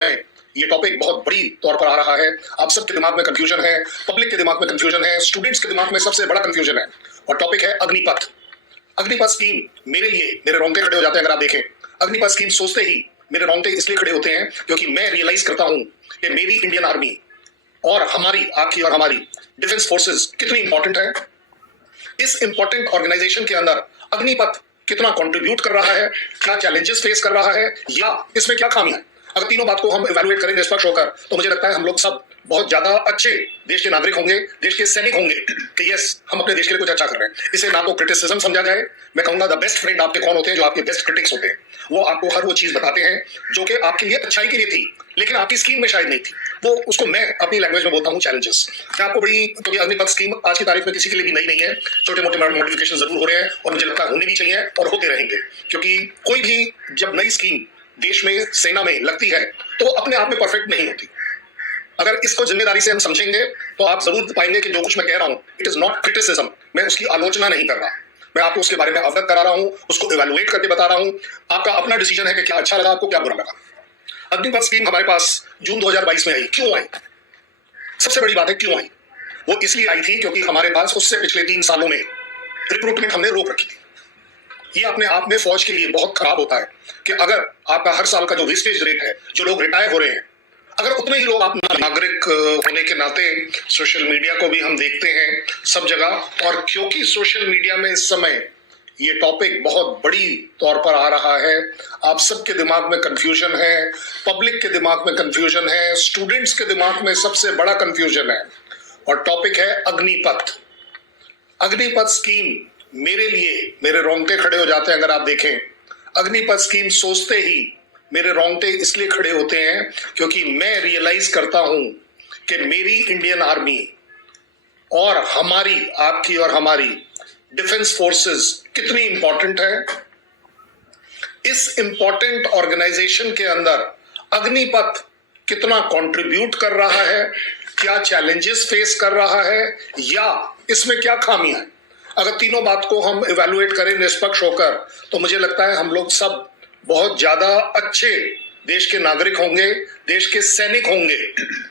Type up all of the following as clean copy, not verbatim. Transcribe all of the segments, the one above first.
ये टॉपिक बहुत बड़ी तौर पर आ रहा है। आप सबके दिमाग में कंफ्यूजन है, पब्लिक के दिमाग में कंफ्यूजन है, स्टूडेंट्स के दिमाग में सबसे बड़ा कंफ्यूजन है और टॉपिक है अग्निपथ। अग्निपथ स्कीम मेरे लिए मेरे रोंगटे खड़े हो जाते हैं अगर आप देखें। अग्निपथ स्कीम सोचते ही मेरे रोंगटे इसलिए खड़े होते हैं क्योंकि मैं रियलाइज करता हूं कि मेरी इंडियन आर्मी और हमारी, आपकी और हमारी डिफेंस फोर्सेस कितनी इंपॉर्टेंट है। इस इंपॉर्टेंट ऑर्गेनाइजेशन के अंदर अग्निपथ कितना कंट्रीब्यूट कर रहा है, क्या चैलेंजेस फेस कर रहा है या इसमें क्या खामियां है। अगर तीनों बात को हम इवैल्यूएट करें निष्पक्ष होकर तो मुझे लगता है हम लोग सब बहुत ज्यादा अच्छे देश के नागरिक होंगे, देश के सैनिक होंगे कि यस हम अपने देश के लिए कुछ अच्छा कर रहे हैं। इसे ना तो क्रिटिसिज्म समझा जाए, मैं कहूंगा द बेस्ट फ्रेंड आपके कौन होते हैं, जो आपके बेस्ट क्रिटिक्स होते हैं। वो आपको हर वो चीज बताते हैं जो कि आपके लिए अच्छाई के लिए थी लेकिन आपकी स्कीम में शायद नहीं थी। वो उसको मैं अपनी लैंग्वेज में बोलता हूँ चैलेंजेस। मैं आपको बड़ी, क्योंकि अग्निपथ स्कीम आज की तारीख में किसी के लिए भी नई नहीं है, छोटे मोटे मॉडिफिकेशन जरूर हो रहे हैं और मुझे लगता है होने भी चाहिए और होते रहेंगे। क्योंकि कोई भी जब नई स्कीम देश में, सेना में लगती है तो अपने आप में परफेक्ट नहीं होती। अगर इसको जिम्मेदारी से हम समझेंगे तो आप जरूर पाएंगे कि जो कुछ मैं कह रहा हूं इट इज नॉट क्रिटिसिज्म, मैं उसकी आलोचना नहीं कर रहा, मैं आपको उसके बारे में अवगत करा रहा हूं, उसको इवैल्यूएट करके बता रहा हूं। आपका अपना डिसीजन है कि क्या अच्छा लगा आपको, क्या बुरा लगा। अग्निपथ स्कीम हमारे पास जून 2022 में आई। क्यों आई? सबसे बड़ी बात है क्यों आई। वो इसलिए आई थी क्योंकि हमारे पास उससे पिछले 3 सालों में रिक्रूटमेंट हमने रोक रखी थी। ये अपने आप में फौज के लिए बहुत खराब होता है कि अगर आपका हर साल का जो वेस्टेज रेट है, जो लोग रिटायर हो रहे हैं, अगर उतने ही लोग आप नागरिक होने के नाते सोशल मीडिया को भी हम देखते हैं सब जगह, और क्योंकि सोशल मीडिया में इस समय ये टॉपिक बहुत बड़ी तौर पर आ रहा है, आप सबके दिमाग में कंफ्यूजन है, पब्लिक के दिमाग में कंफ्यूजन है, स्टूडेंट्स के दिमाग में सबसे बड़ा कंफ्यूजन है और टॉपिक है अग्निपथ। अग्निपथ स्कीम मेरे लिए मेरे रोंगटे खड़े हो जाते हैं अगर आप देखें। अग्निपथ स्कीम सोचते ही मेरे रोंगटे इसलिए खड़े होते हैं क्योंकि मैं रियलाइज करता हूं कि मेरी इंडियन आर्मी और हमारी, आपकी और हमारी डिफेंस फोर्सेस कितनी इंपॉर्टेंट है। इस इंपॉर्टेंट ऑर्गेनाइजेशन के अंदर अग्निपथ कितना कंट्रीब्यूट कर रहा है, क्या चैलेंजेस फेस कर रहा है या इसमें क्या खामियां हैं। अगर तीनों बात को हम इवैल्यूएट करें निष्पक्ष होकर तो मुझे लगता है हम लोग सब बहुत ज्यादा अच्छे देश के नागरिक होंगे, देश के सैनिक होंगे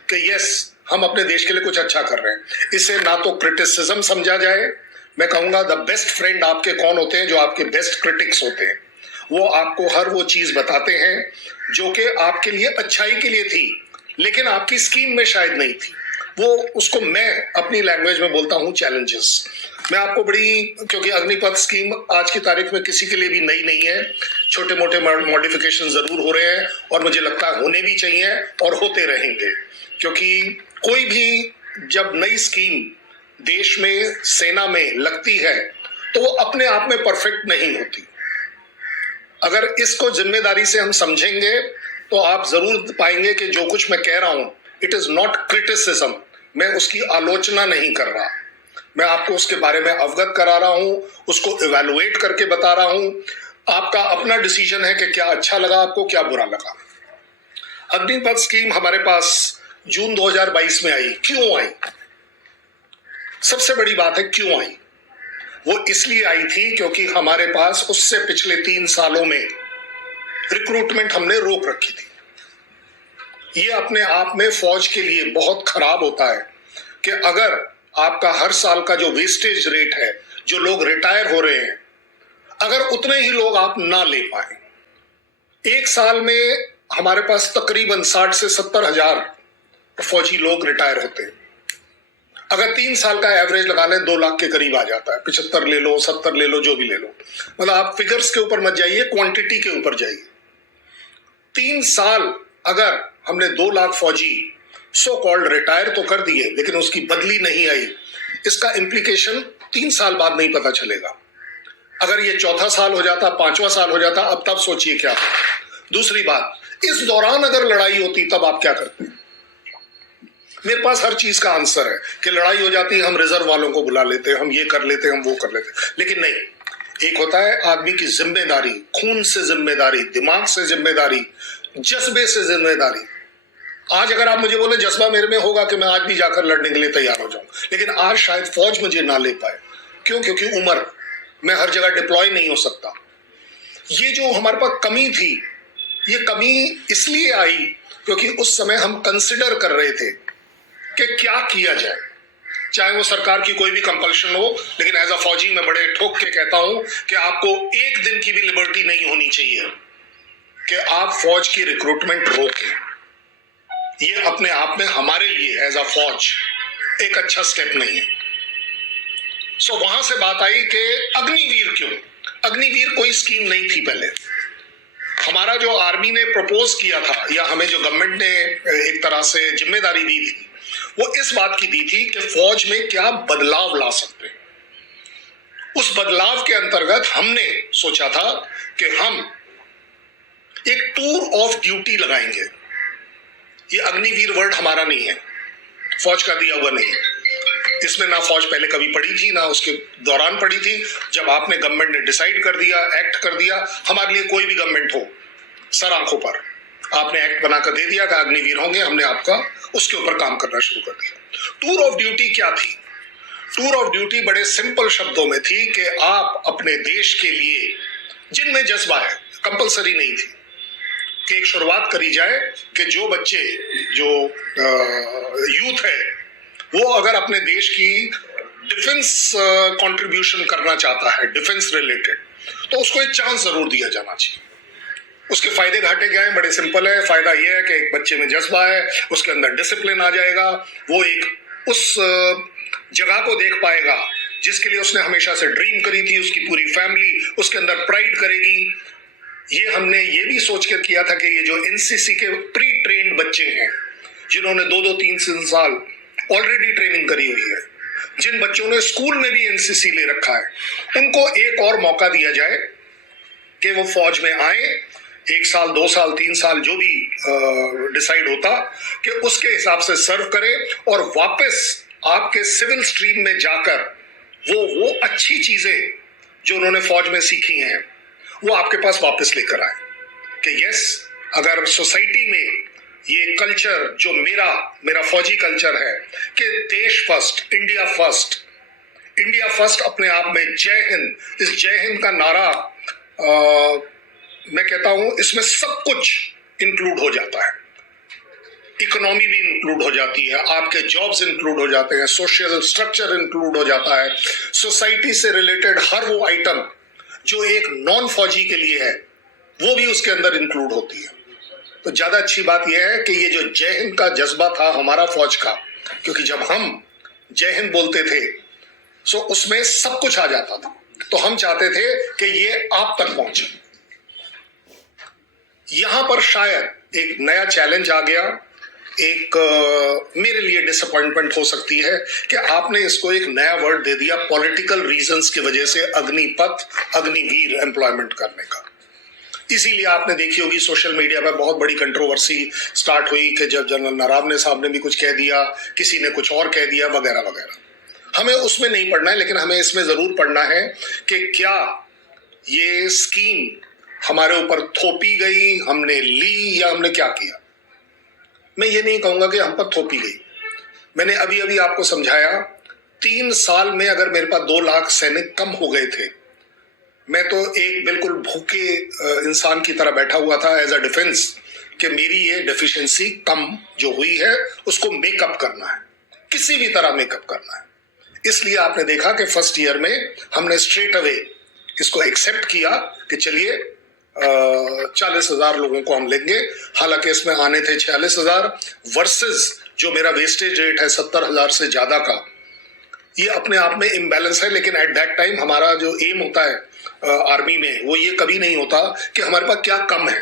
कि यस हम अपने देश के लिए कुछ अच्छा कर रहे हैं। इसे ना तो क्रिटिसिज्म समझा जाए, मैं कहूंगा द बेस्ट फ्रेंड आपके कौन होते हैं, जो आपके बेस्ट क्रिटिक्स होते हैं। वो आपको हर वो चीज बताते हैं जो कि आपके लिए अच्छाई के लिए थी लेकिन आपकी स्कीम में शायद नहीं थी। वो उसको मैं अपनी लैंग्वेज में बोलता हूं चैलेंजेस। मैं आपको बड़ी, क्योंकि अग्निपथ स्कीम आज की तारीख में किसी के लिए भी नई नहीं है, छोटे मोटे मॉडिफिकेशन जरूर हो रहे हैं और मुझे लगता है होने भी चाहिए और होते रहेंगे। क्योंकि कोई भी जब नई स्कीम देश में, सेना में लगती है तो वो अपने आप में परफेक्ट नहीं होती। अगर इसको जिम्मेदारी से हम समझेंगे तो आप जरूर पाएंगे कि जो कुछ मैं कह रहा हूं इट इज नॉट क्रिटिसिज्म, मैं उसकी आलोचना नहीं कर रहा, मैं आपको उसके बारे में अवगत करा रहा हूं, उसको इवैल्यूएट करके बता रहा हूं। आपका अपना डिसीजन है कि क्या अच्छा लगा आपको, क्या बुरा लगा। अग्निपथ स्कीम हमारे पास जून 2022 में आई। क्यों आई? सबसे बड़ी बात है क्यों आई। वो इसलिए आई थी क्योंकि हमारे पास उससे पिछले 3 सालों में रिक्रूटमेंट हमने रोक रखी थी। ये अपने आप में फौज के लिए बहुत खराब होता है कि अगर आपका हर साल का जो वेस्टेज रेट है, जो लोग रिटायर हो रहे हैं, अगर उतने ही लोग आप ना ले पाए। एक साल में हमारे पास तकरीबन 60 से 70 हजार फौजी लोग रिटायर होते हैं। अगर 3 साल का एवरेज लगा लें 2 लाख के करीब आ जाता है। 75 ले लो, 70 ले लो, जो भी ले लो, मतलब आप फिगर्स के ऊपर मत जाइए, क्वांटिटी के ऊपर जाइए। 3 साल अगर हमने 2 लाख फौजी सो कॉल्ड रिटायर तो कर दिए लेकिन उसकी बदली नहीं आई, इसका इंप्लीकेशन 3 साल बाद नहीं पता चलेगा। अगर ये चौथा साल हो जाता, 5वां साल हो जाता, अब तब सोचिए क्या। दूसरी बात, इस दौरान अगर लड़ाई होती तब आप क्या करते। मेरे पास हर चीज का आंसर है कि लड़ाई हो जाती है, हम रिजर्व वालों को बुला लेते हैं, हम ये कर लेते हैं, हम वो कर लेते हैं, लेकिन नहीं। एक होता है आदमी की जिम्मेदारी, खून से जिम्मेदारी, दिमाग से जिम्मेदारी, जज्बे से जिम्मेदारी। आज अगर आप मुझे बोले जज्बा मेरे में होगा कि मैं आज भी जाकर लड़ने के लिए तैयार हो जाऊं, लेकिन आज शायद फौज मुझे ना ले पाए। क्यों? क्योंकि उम्र, मैं हर जगह डिप्लॉय नहीं हो सकता। ये जो हमारे पास कमी थी, ये कमी इसलिए आई क्योंकि उस समय हम कंसिडर कर रहे थे कि क्या किया जाए, चाहे वो सरकार की कोई भी कंपल्शन हो, लेकिन एज अ फौजी मैं बड़े ठोक के कहता हूं कि आपको एक दिन की भी लिबर्टी नहीं होनी चाहिए कि आप फौज की रिक्रूटमेंट रोकें। ये अपने आप में हमारे लिए एज अ फौज एक अच्छा स्टेप नहीं है। सो वहां से बात आई कि अग्निवीर क्यों? अग्निवीर कोई स्कीम नहीं थी पहले। हमारा जो आर्मी ने प्रपोज किया था या हमें जो गवर्नमेंट ने एक तरह से जिम्मेदारी दी थी, वो इस बात की दी थी कि फौज में क्या बदलाव ला सकते हैं। उस बदलाव के अंतर्गत हमने सोचा था कि हम एक टूर ऑफ ड्यूटी लगाएंगे। ये अग्निवीर वर्ड हमारा नहीं है, फौज का दिया हुआ नहीं है। इसमें ना फौज पहले कभी पड़ी थी ना उसके दौरान पड़ी थी। जब आपने गवर्नमेंट ने डिसाइड कर दिया, एक्ट कर दिया, हमारे लिए कोई भी गवर्नमेंट हो, सर आंखों पर आपने एक्ट बनाकर दे दिया कि अग्निवीर होंगे, हमने आपका उसके ऊपर काम करना शुरू कर दिया। टूर ऑफ ड्यूटी क्या थी? टूर ऑफ ड्यूटी बड़े सिंपल शब्दों में थी कि आप अपने देश के लिए जिनमें जज्बा है, कंपलसरी नहीं थी कि एक शुरुआत करी जाए कि जो बच्चे जो यूथ है वो अगर अपने देश की डिफेंस कंट्रीब्यूशन करना चाहता है, डिफेंस रिलेटेड, तो उसको एक चांस जरूर दिया जाना चाहिए। उसके फायदे घाटे क्या है? बड़े सिंपल है। फायदा यह है कि एक बच्चे में जज्बा है, उसके अंदर डिसिप्लिन आ जाएगा, वो एक उस जगह को देख पाएगा जिसके लिए उसने हमेशा से ड्रीम करी थी, उसकी पूरी फैमिली उसके अंदर प्राइड करेगी। ये हमने ये भी सोच कर किया था कि ये जो एनसीसी के प्री ट्रेन्ड बच्चे हैं, जिन्होंने 2-2, 3 साल ऑलरेडी ट्रेनिंग करी हुई है, जिन बच्चों ने स्कूल में भी एनसीसी ले रखा है, उनको एक और मौका दिया जाए कि वो फौज में आए। 1 साल, 2 साल, 3 साल जो भी डिसाइड होता कि उसके हिसाब से सर्व करे और वापस आपके सिविल स्ट्रीम में जाकर वो अच्छी चीजें जो उन्होंने फौज में सीखी हैं वो आपके पास वापस लेकर आए कि यस, अगर सोसाइटी में ये कल्चर जो मेरा फौजी कल्चर है कि देश फर्स्ट, इंडिया फर्स्ट अपने आप में जय हिंद, इस जय हिंद का नारा मैं कहता हूं इसमें सब कुछ इंक्लूड हो जाता है। इकोनॉमी भी इंक्लूड हो जाती है, आपके जॉब्स इंक्लूड हो जाते हैं, सोशल स्ट्रक्चर इंक्लूड हो जाता है, सोसाइटी से रिलेटेड हर वो आइटम जो एक नॉन फौजी के लिए है वो भी उसके अंदर इंक्लूड होती है। तो ज्यादा अच्छी बात यह है कि ये जो जय हिंद का जज्बा था हमारा फौज का, क्योंकि जब हम जय हिंद बोलते थे सो उसमें सब कुछ आ जाता था, तो हम चाहते थे कि ये आप तक पहुंचे। यहां पर शायद एक नया चैलेंज आ गया। एक मेरे लिए डिसअपॉइंटमेंट हो सकती है कि आपने इसको एक नया वर्ड दे दिया पॉलिटिकल रीजंस की वजह से, अग्निपथ, अग्निवीर एम्प्लॉयमेंट करने का। इसीलिए आपने देखी होगी सोशल मीडिया पर बहुत बड़ी कंट्रोवर्सी स्टार्ट हुई कि जब जनरल नरावने साहब ने भी कुछ कह दिया, किसी ने कुछ और कह दिया, वगैरह वगैरह। हमें उसमें नहीं पढ़ना है, लेकिन हमें इसमें जरूर पढ़ना है कि क्या ये स्कीम हमारे ऊपर थोपी गई, हमने ली, या हमने क्या किया। मैं ये नहीं कहूंगा कि हम पर थोपी गई। मैंने अभी अभी आपको समझाया, 3 साल में अगर मेरे पास 2 लाख सैनिक कम हो गए थे, मैं तो एक बिल्कुल भूखे इंसान की तरह बैठा हुआ था एज अ डिफेंस कि मेरी ये डेफिशिएंसी कम जो हुई है उसको मेकअप करना है, किसी भी तरह मेकअप करना है। इसलिए आपने देखा कि फर्स्ट ईयर में हमने स्ट्रेट अवे इसको एक्सेप्ट किया कि चलिए 40,000 लोगों को हम लेंगे। हालांकि इसमें आने थे 46,000 वर्सेस जो मेरा वेस्टेज रेट है 70,000 से ज्यादा का। ये अपने आप में इम्बैलेंस है, लेकिन एट दैट टाइम हमारा जो एम होता है आर्मी में वो ये कभी नहीं होता कि हमारे पास क्या कम है।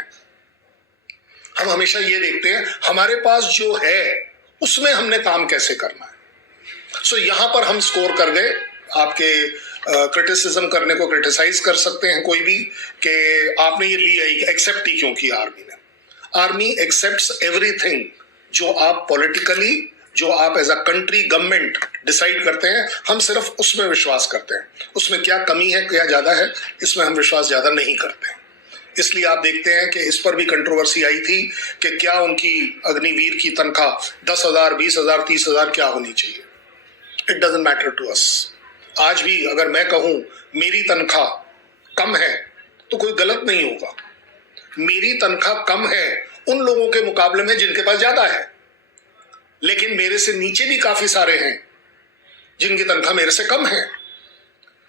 हम हमेशा ये देखते हैं हमारे पास जो है उसमें हमने काम कैसे करना है। सो यहां पर हम स्कोर कर गए। आपके क्रिटिसिज्म करने को क्रिटिसाइज कर सकते हैं कोई भी कि आपने ये लिया, एक्सेप्ट ही क्यों किया आर्मी ने। आर्मी एक्सेप्ट्स एवरीथिंग जो आप पॉलिटिकली, जो आप as a country government decide करते हैं, हम सिर्फ उसमें विश्वास करते हैं। उसमें क्या कमी है, क्या ज्यादा है, इसमें हम विश्वास ज्यादा नहीं करते हैं। इसलिए आप देखते हैं कि इस पर भी कंट्रोवर्सी आई थी कि क्या उनकी अग्निवीर की तनख्वाह 10,000, 20,000, 30,000 क्या होनी चाहिए। It doesn't matter to us. आज भी अगर मैं कहूं मेरी तनख्वाह कम है तो कोई गलत नहीं होगा। मेरी तनख्वाह कम है उन लोगों के मुकाबले में जिनके पास ज्यादा है, लेकिन मेरे से नीचे भी काफी सारे हैं जिनकी तनख्वाह मेरे से कम है।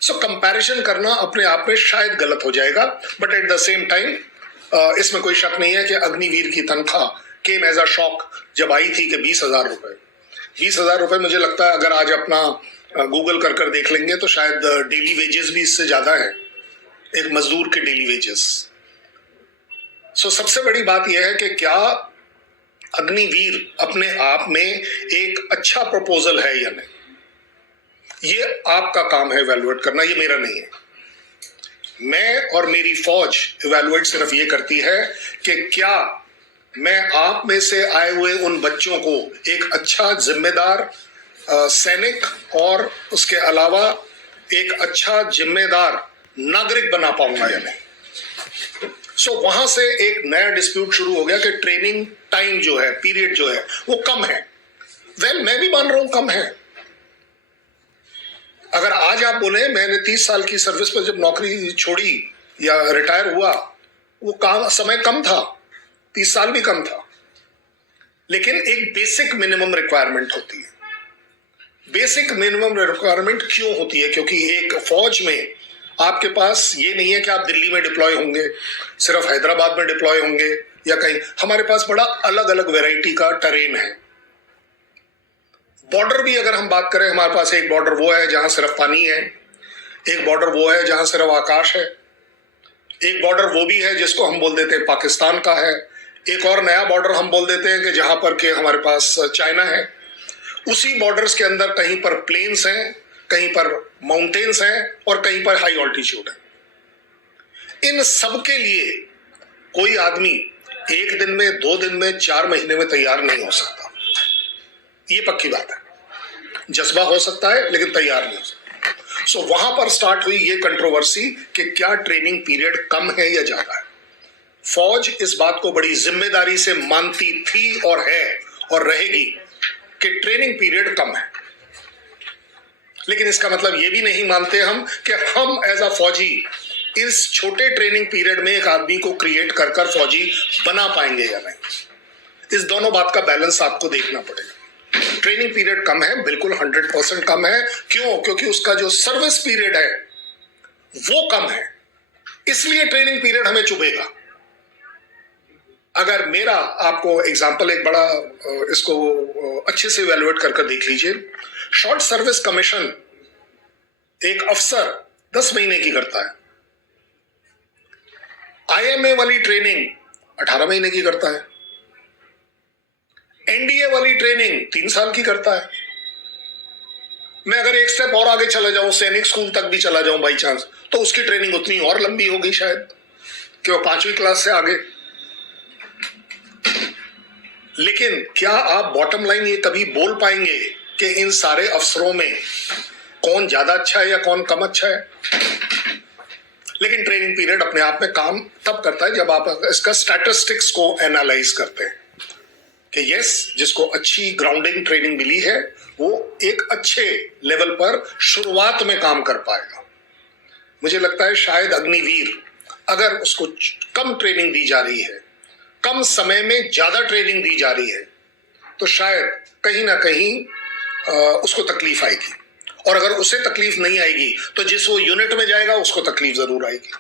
सो कंपैरिजन करना अपने आप में शायद गलत हो जाएगा, but at the same time इसमें कोई शक नहीं है कि अग्निवीर की तनख्वाह केम एज अ शॉक जब आई थी कि 20,000 रुपए। 20,000 रुपए मुझे लगता है अगर आज अपना गूगल कर देख लेंगे तो शायद डेली वेजेस भी इससे ज्यादा है, एक मजदूर के डेली वेजेस। सो सबसे बड़ी बात यह है कि क्या अग्निवीर अपने आप में एक अच्छा प्रपोजल है या नहीं, ये आपका काम है इवैल्यूएट करना, ये मेरा नहीं है। मैं और मेरी फौज इवैल्यूएट सिर्फ ये करती है कि क्या मैं आप में से आए हुए उन बच्चों को एक अच्छा जिम्मेदार सैनिक और उसके अलावा एक अच्छा जिम्मेदार नागरिक बना पाऊंगा या नहीं। सो वहां से एक नया डिस्प्यूट शुरू हो गया कि ट्रेनिंग टाइम जो है, पीरियड जो है वो कम है। वेल, मैं भी मान रहा हूं कम है। अगर आज आप बोले मैंने 30 साल की सर्विस पर जब नौकरी छोड़ी या रिटायर हुआ, वो काम समय कम था, 30 साल भी कम था, लेकिन एक बेसिक मिनिमम रिक्वायरमेंट होती है। बेसिक मिनिमम रिक्वायरमेंट क्यों होती है? क्योंकि एक फौज में आपके पास ये नहीं है कि आप दिल्ली में डिप्लॉय होंगे, सिर्फ हैदराबाद में डिप्लॉय होंगे या कहीं। हमारे पास बड़ा अलग अलग वैरायटी का टेरेन है। बॉर्डर भी अगर हम बात करें, हमारे पास एक बॉर्डर वो है जहां सिर्फ पानी है, एक बॉर्डर वो है जहां सिर्फ आकाश है, एक बॉर्डर वो भी है जिसको हम बोल देते हैं पाकिस्तान का है, एक और नया बॉर्डर हम बोल देते हैं कि जहां पर के हमारे पास चाइना है। उसी बॉर्डर्स के अंदर कहीं पर प्लेन्स हैं, कहीं पर माउंटेन्स हैं और कहीं पर हाई ऑल्टीट्यूड है। इन सब के लिए कोई आदमी एक दिन में, 2 दिन में, 4 महीने में तैयार नहीं हो सकता। ये पक्की बात है। जज्बा हो सकता है लेकिन तैयार नहीं हो सकता। सो वहां पर स्टार्ट हुई ये कंट्रोवर्सी कि क्या ट्रेनिंग पीरियड कम है या ज्यादा है। फौज इस बात को बड़ी जिम्मेदारी से मानती थी और है और रहेगी कि ट्रेनिंग पीरियड कम है, लेकिन इसका मतलब ये भी नहीं मानते हम कि हम एज अ फौजी इस छोटे ट्रेनिंग पीरियड में एक आदमी को क्रिएट कर फौजी बना पाएंगे या नहीं। इस दोनों बात का बैलेंस आपको देखना पड़ेगा। ट्रेनिंग पीरियड कम है, बिल्कुल 100% कम है। क्यों? क्योंकि उसका जो सर्विस पीरियड है वो कम है, इसलिए ट्रेनिंग पीरियड हमें चुभेगा। अगर मेरा आपको एग्जांपल एक बड़ा इसको अच्छे से इवैल्यूएट कर देख लीजिए। शॉर्ट सर्विस कमीशन एक अफसर 10 महीने की करता है, आईएमए वाली ट्रेनिंग 18 महीने की करता है, एनडीए वाली ट्रेनिंग 3 साल की करता है। मैं अगर एक स्टेप और आगे चला जाऊं, सैनिक स्कूल तक भी चला जाऊं बाई चांस, तो उसकी ट्रेनिंग उतनी और लंबी होगी शायद, क्यों 5वीं क्लास से आगे। लेकिन क्या आप बॉटम लाइन ये कभी बोल पाएंगे कि इन सारे अफसरों में कौन ज्यादा अच्छा है या कौन कम अच्छा है? लेकिन ट्रेनिंग पीरियड अपने आप में काम तब करता है जब आप इसका स्टैटिस्टिक्स को एनालाइज करते हैं कि यस, जिसको अच्छी ग्राउंडिंग ट्रेनिंग मिली है वो एक अच्छे लेवल पर शुरुआत में काम कर पाएगा। मुझे लगता है शायद अग्निवीर अगर उसको कम ट्रेनिंग दी जा रही है, कम समय में ज्यादा ट्रेनिंग दी जा रही है, तो शायद कहीं ना कहीं उसको तकलीफ आएगी। और अगर उसे तकलीफ नहीं आएगी तो जिस वो यूनिट में जाएगा उसको तकलीफ जरूर आएगी।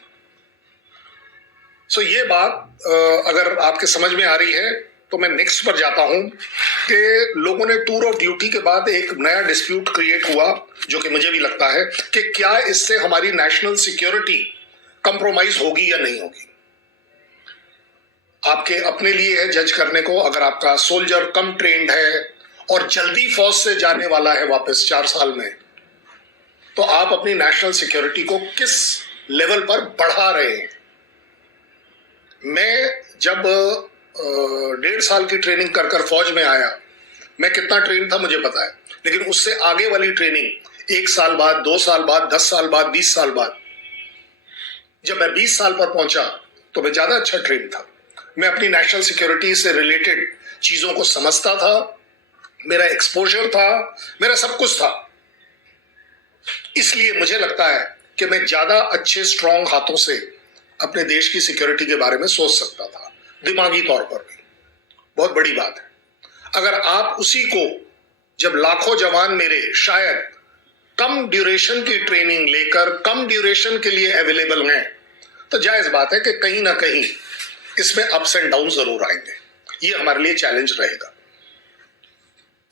सो ये बात अगर आपके समझ में आ रही है तो मैं नेक्स्ट पर जाता हूं कि लोगों ने टूर ऑफ ड्यूटी के बाद एक नया डिस्प्यूट क्रिएट हुआ, जो कि मुझे भी लगता है कि क्या इससे हमारी नेशनल सिक्योरिटी कंप्रोमाइज होगी या नहीं होगी। आपके अपने लिए है जज करने को। अगर आपका सोल्जर कम ट्रेंड है और जल्दी फौज से जाने वाला है वापस 4 साल में, तो आप अपनी नेशनल सिक्योरिटी को किस लेवल पर बढ़ा रहे हैं। मैं जब 1.5 साल की ट्रेनिंग कर फौज में आया, मैं कितना ट्रेन था मुझे पता है, लेकिन उससे आगे वाली ट्रेनिंग 1 साल बाद, 2 साल बाद, 10 साल बाद, 20 साल बाद, जब मैं 20 साल पर पहुंचा तो मैं ज्यादा अच्छा ट्रेन था। मैं अपनी नेशनल सिक्योरिटी से रिलेटेड चीजों को समझता था, मेरा एक्सपोजर था, मेरा सब कुछ था। इसलिए मुझे लगता है कि मैं ज्यादा अच्छे स्ट्रांग हाथों से अपने देश की सिक्योरिटी के बारे में सोच सकता था, दिमागी तौर पर भी। बहुत बड़ी बात है। अगर आप उसी को, जब लाखों जवान मेरे शायद कम ड्यूरेशन की ट्रेनिंग लेकर कम ड्यूरेशन के लिए अवेलेबल हैं, तो जायज बात है कि कहीं ना कहीं इसमें अप्स एंड डाउन जरूर आएंगे। ये हमारे लिए चैलेंज रहेगा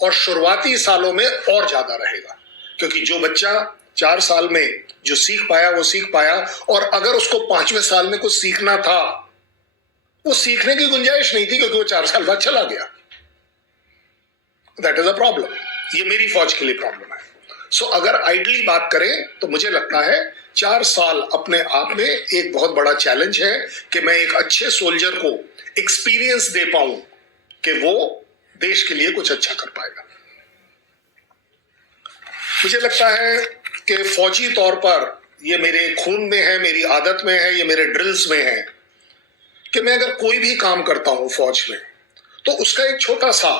और शुरुआती सालों में और ज्यादा रहेगा, क्योंकि जो बच्चा 4 साल में जो सीख पाया वो सीख पाया, और अगर उसको 5वें साल में कुछ सीखना था, वो सीखने की गुंजाइश नहीं थी, क्योंकि वो 4 साल बाद चला गया। That is a problem. ये मेरी फौज के लिए प्रॉब्लम है। सो अगर आइडली बात करें तो मुझे लगता है 4 साल अपने आप में एक बहुत बड़ा चैलेंज है कि मैं एक अच्छे सोल्जर को एक्सपीरियंस दे पाऊं कि वो देश के लिए कुछ अच्छा कर पाएगा। मुझे लगता है कि फौजी तौर पर ये मेरे खून में है, मेरी आदत में है, ये मेरे ड्रिल्स में है कि मैं अगर कोई भी काम करता हूं फौज में तो उसका एक छोटा सा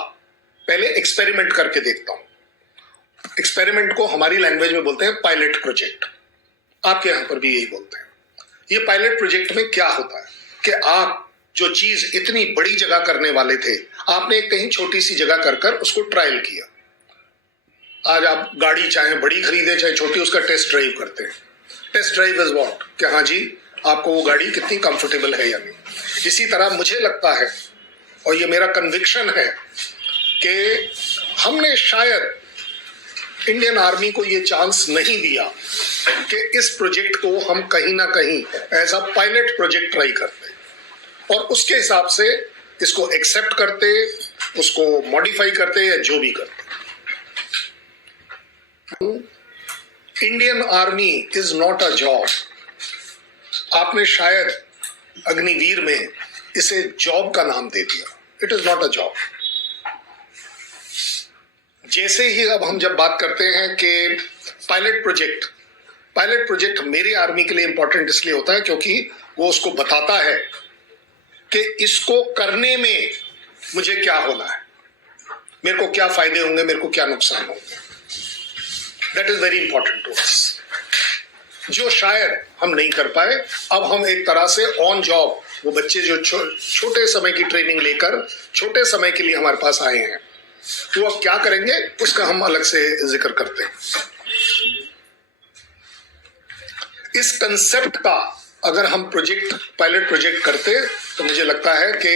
पहले एक्सपेरिमेंट करके देखता हूं। एक्सपेरिमेंट को हमारी लैंग्वेज में बोलते हैं पायलट प्रोजेक्ट, आपके यहां पर भी यही बोलते हैं। ये पायलट प्रोजेक्ट में क्या होता है कि आप जो चीज इतनी बड़ी जगह करने वाले थे, आपने कहीं छोटी सी जगह कर कर उसको ट्रायल किया। आज आप गाड़ी चाहे बड़ी खरीदे चाहे छोटी, उसका टेस्ट ड्राइव करते हैं। टेस्ट ड्राइव इज व्हाट, कि हाँ जी आपको वो गाड़ी कितनी कंफर्टेबल है या नहीं। इसी तरह मुझे लगता है, और ये मेरा कन्विक्शन है, कि हमने शायद इंडियन आर्मी को ये चांस नहीं दिया कि इस प्रोजेक्ट को हम कहीं ना कहीं as a pilot project try करते और उसके हिसाब से इसको एक्सेप्ट करते, उसको मॉडिफाई करते या जो भी करते। Indian army is not a job. आपने शायद अग्निवीर में इसे जॉब का नाम दे दिया। It is not a job. जैसे ही अब हम जब बात करते हैं कि पायलट प्रोजेक्ट मेरे आर्मी के लिए इंपॉर्टेंट इसलिए होता है क्योंकि वो उसको बताता है कि इसको करने में मुझे क्या होना है, मेरे को क्या फायदे होंगे, मेरे को क्या नुकसान होंगे। That is very important to us, जो शायद हम नहीं कर पाए। अब हम एक तरह से ऑन जॉब, वो बच्चे जो छोटे समय की ट्रेनिंग लेकर छोटे समय के लिए हमारे पास आए हैं, तो अब क्या करेंगे उसका हम अलग से जिक्र करते हैं। इस कंसेप्ट का अगर हम पायलट प्रोजेक्ट करते तो मुझे लगता है कि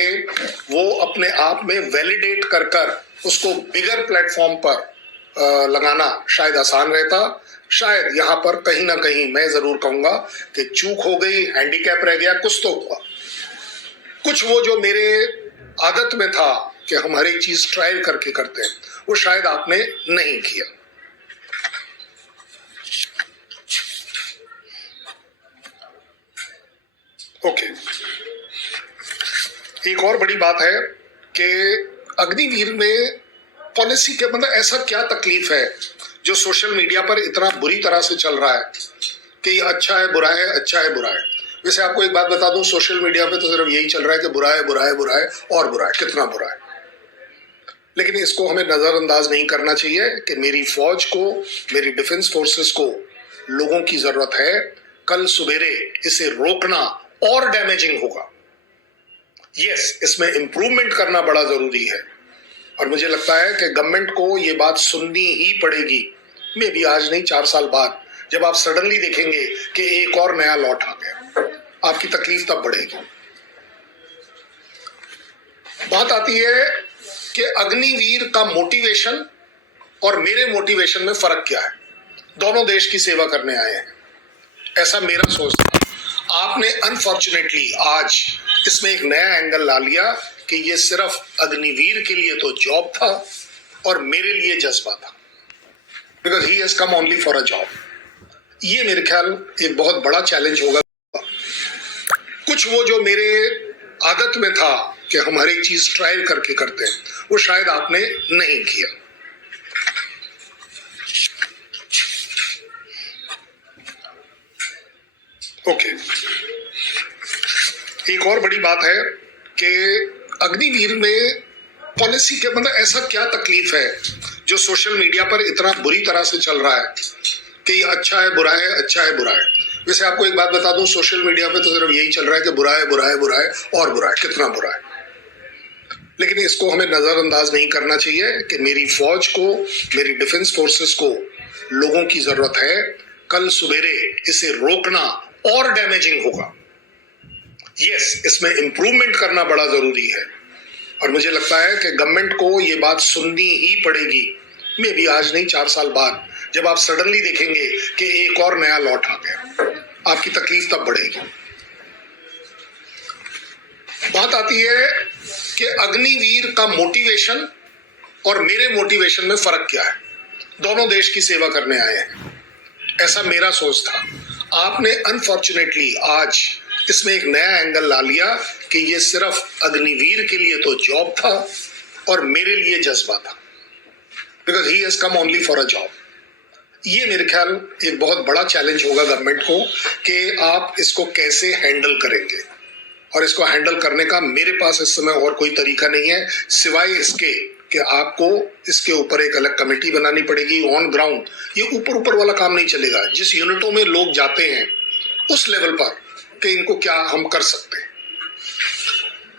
वो अपने आप में वैलिडेट कर कर उसको बिगर प्लेटफॉर्म पर लगाना शायद आसान रहता। शायद यहाँ पर कहीं ना कहीं मैं जरूर कहूंगा कि चूक हो गई, हैंडीकैप रह गया, कुछ तो हुआ। कुछ वो जो मेरे आदत में था कि हम हर एक चीज ट्रायल करके करते हैं, वो शायद आपने नहीं किया। ओके, एक और बड़ी बात है कि अग्निवीर में पॉलिसी के मतलब ऐसा क्या तकलीफ है जो सोशल मीडिया पर इतना बुरी तरह से चल रहा है कि ये अच्छा है बुरा है, अच्छा है बुरा है। वैसे आपको एक बात बता दूं, सोशल मीडिया पे तो सिर्फ यही चल रहा है कि बुरा है बुरा है बुरा है और बुरा है, कितना बुरा है। लेकिन इसको हमें नजरअंदाज नहीं करना चाहिए कि मेरी फौज को, मेरी डिफेंस फोर्सेस को लोगों की जरूरत है। कल सुबेरे इसे रोकना और डैमेजिंग होगा। यस, इसमें इंप्रूवमेंट करना बड़ा जरूरी है और मुझे लगता है कि गवर्नमेंट को ये बात सुननी ही पड़ेगी। मे भी आज नहीं, 4 साल बाद जब आप सडनली देखेंगे कि एक और नया लॉट आ गया, आपकी तकलीफ तब बढ़ेगी। बात आती है कि अग्निवीर का मोटिवेशन और मेरे मोटिवेशन में फर्क क्या है। दोनों देश की सेवा करने आए हैं, ऐसा मेरा सोच था। आपने अनफॉर्चुनेटली आज इसमें एक नया एंगल ला लिया कि ये सिर्फ अग्निवीर के लिए तो जॉब था और मेरे लिए जज्बा था, because he has come only for a job. ये मेरे ख्याल एक बहुत बड़ा चैलेंज होगा। कुछ वो जो मेरे आदत में था कि हम हर एक चीज ट्रायल करके करते हैं, वो शायद आपने नहीं किया। ओके, एक और बड़ी बात है कि अग्निवीर में पॉलिसी के मतलब ऐसा क्या तकलीफ है जो सोशल मीडिया पर इतना बुरी तरह से चल रहा है कि ये अच्छा है बुरा है, अच्छा है बुरा है। वैसे आपको एक बात बता दूं, सोशल मीडिया पे तो सिर्फ यही चल रहा है कि बुरा है बुरा है बुरा है और बुरा है, कितना बुरा है। लेकिन इसको हमें नजरअंदाज नहीं करना चाहिए कि मेरी फौज को, मेरी डिफेंस फोर्सेस को लोगों की जरूरत है। कल सुबेरे इसे रोकना और डैमेजिंग होगा। यस, इसमें इंप्रूवमेंट करना बड़ा जरूरी है और मुझे लगता है कि गवर्नमेंट को ये बात सुननी ही पड़ेगी। मे भी आज नहीं, 4 साल बाद जब आप सडनली देखेंगे कि एक और नया लॉट आ गया, आपकी तकलीफ तब बढ़ेगी। बात आती है कि अग्निवीर का मोटिवेशन और मेरे मोटिवेशन में फर्क क्या है। दोनों देश की सेवा करने आए हैं, ऐसा मेरा सोच था। आपने अनफॉर्चुनेटली आज इसमें एक नया एंगल ला लिया कि ये सिर्फ अग्निवीर के लिए तो जॉब था और मेरे लिए जज्बा था, because he has come only for a job. ये मेरे ख्याल एक बहुत बड़ा चैलेंज होगा गवर्नमेंट को कि आप इसको कैसे हैंडल करेंगे, और इसको हैंडल करने का मेरे पास इस समय और कोई तरीका नहीं है सिवाय इसके कि आपको इसके ऊपर एक अलग कमेटी बनानी पड़ेगी ऑन ग्राउंड। ये ऊपर ऊपर वाला काम नहीं चलेगा। जिस यूनिटों में लोग जाते हैं उस लेवल पर कि इनको क्या हम कर सकते हैं।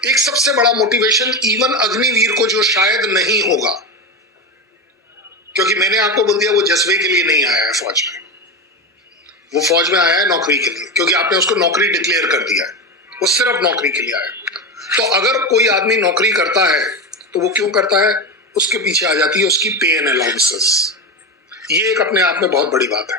एक सबसे बड़ा मोटिवेशन इवन अग्निवीर को जो शायद नहीं होगा, क्योंकि मैंने आपको बोल दिया वो जज्बे के लिए नहीं आया है फौज में, वो फौज में आया है नौकरी के लिए, क्योंकि आपने उसको नौकरी डिक्लेयर कर दिया है, वो सिर्फ नौकरी के लिए आया। तो अगर कोई आदमी नौकरी करता है तो वो क्यों करता है, उसके पीछे आ जाती है उसकी पे एंड अलाउंसेस। ये एक अपने आप में बहुत बड़ी बात है।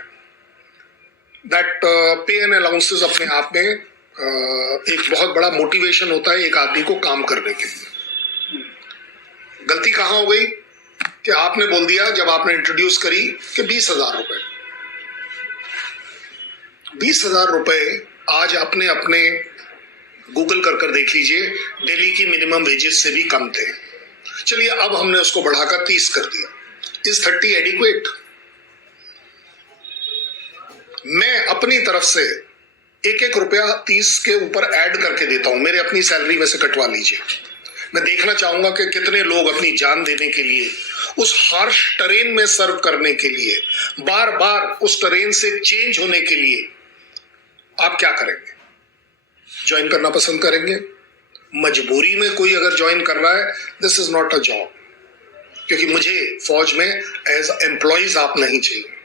दैट पे एंड अलाउंसेस अपने आप में एक बहुत बड़ा मोटिवेशन होता है एक आदमी को काम करने के लिए। गलती कहां हो गई कि आपने बोल दिया जब आपने इंट्रोड्यूस करी कि 20,000 रुपए, 20,000 रुपए आज अपने अपने गूगल कर देख लीजिए, दिल्ली की मिनिमम वेजेस से भी कम थे। चलिए अब हमने उसको बढ़ाकर 30 कर दिया। Is 30 adequate? मैं अपनी तरफ से एक रुपया 30 के ऊपर ऐड करके देता हूं, मेरे अपनी सैलरी में से कटवा लीजिए। मैं देखना चाहूंगा कि कितने लोग अपनी जान देने के लिए, उस हार्श टरेन में सर्व करने के लिए, बार बार उस टरेन से चेंज होने के लिए आप क्या करेंगे? ज्वाइन करना पसंद करेंगे? मजबूरी में कोई अगर ज्वाइन कर रहा है, this is not a job, क्योंकि मुझे फौज में एज एम्प्लॉइज आप नहीं चाहिए।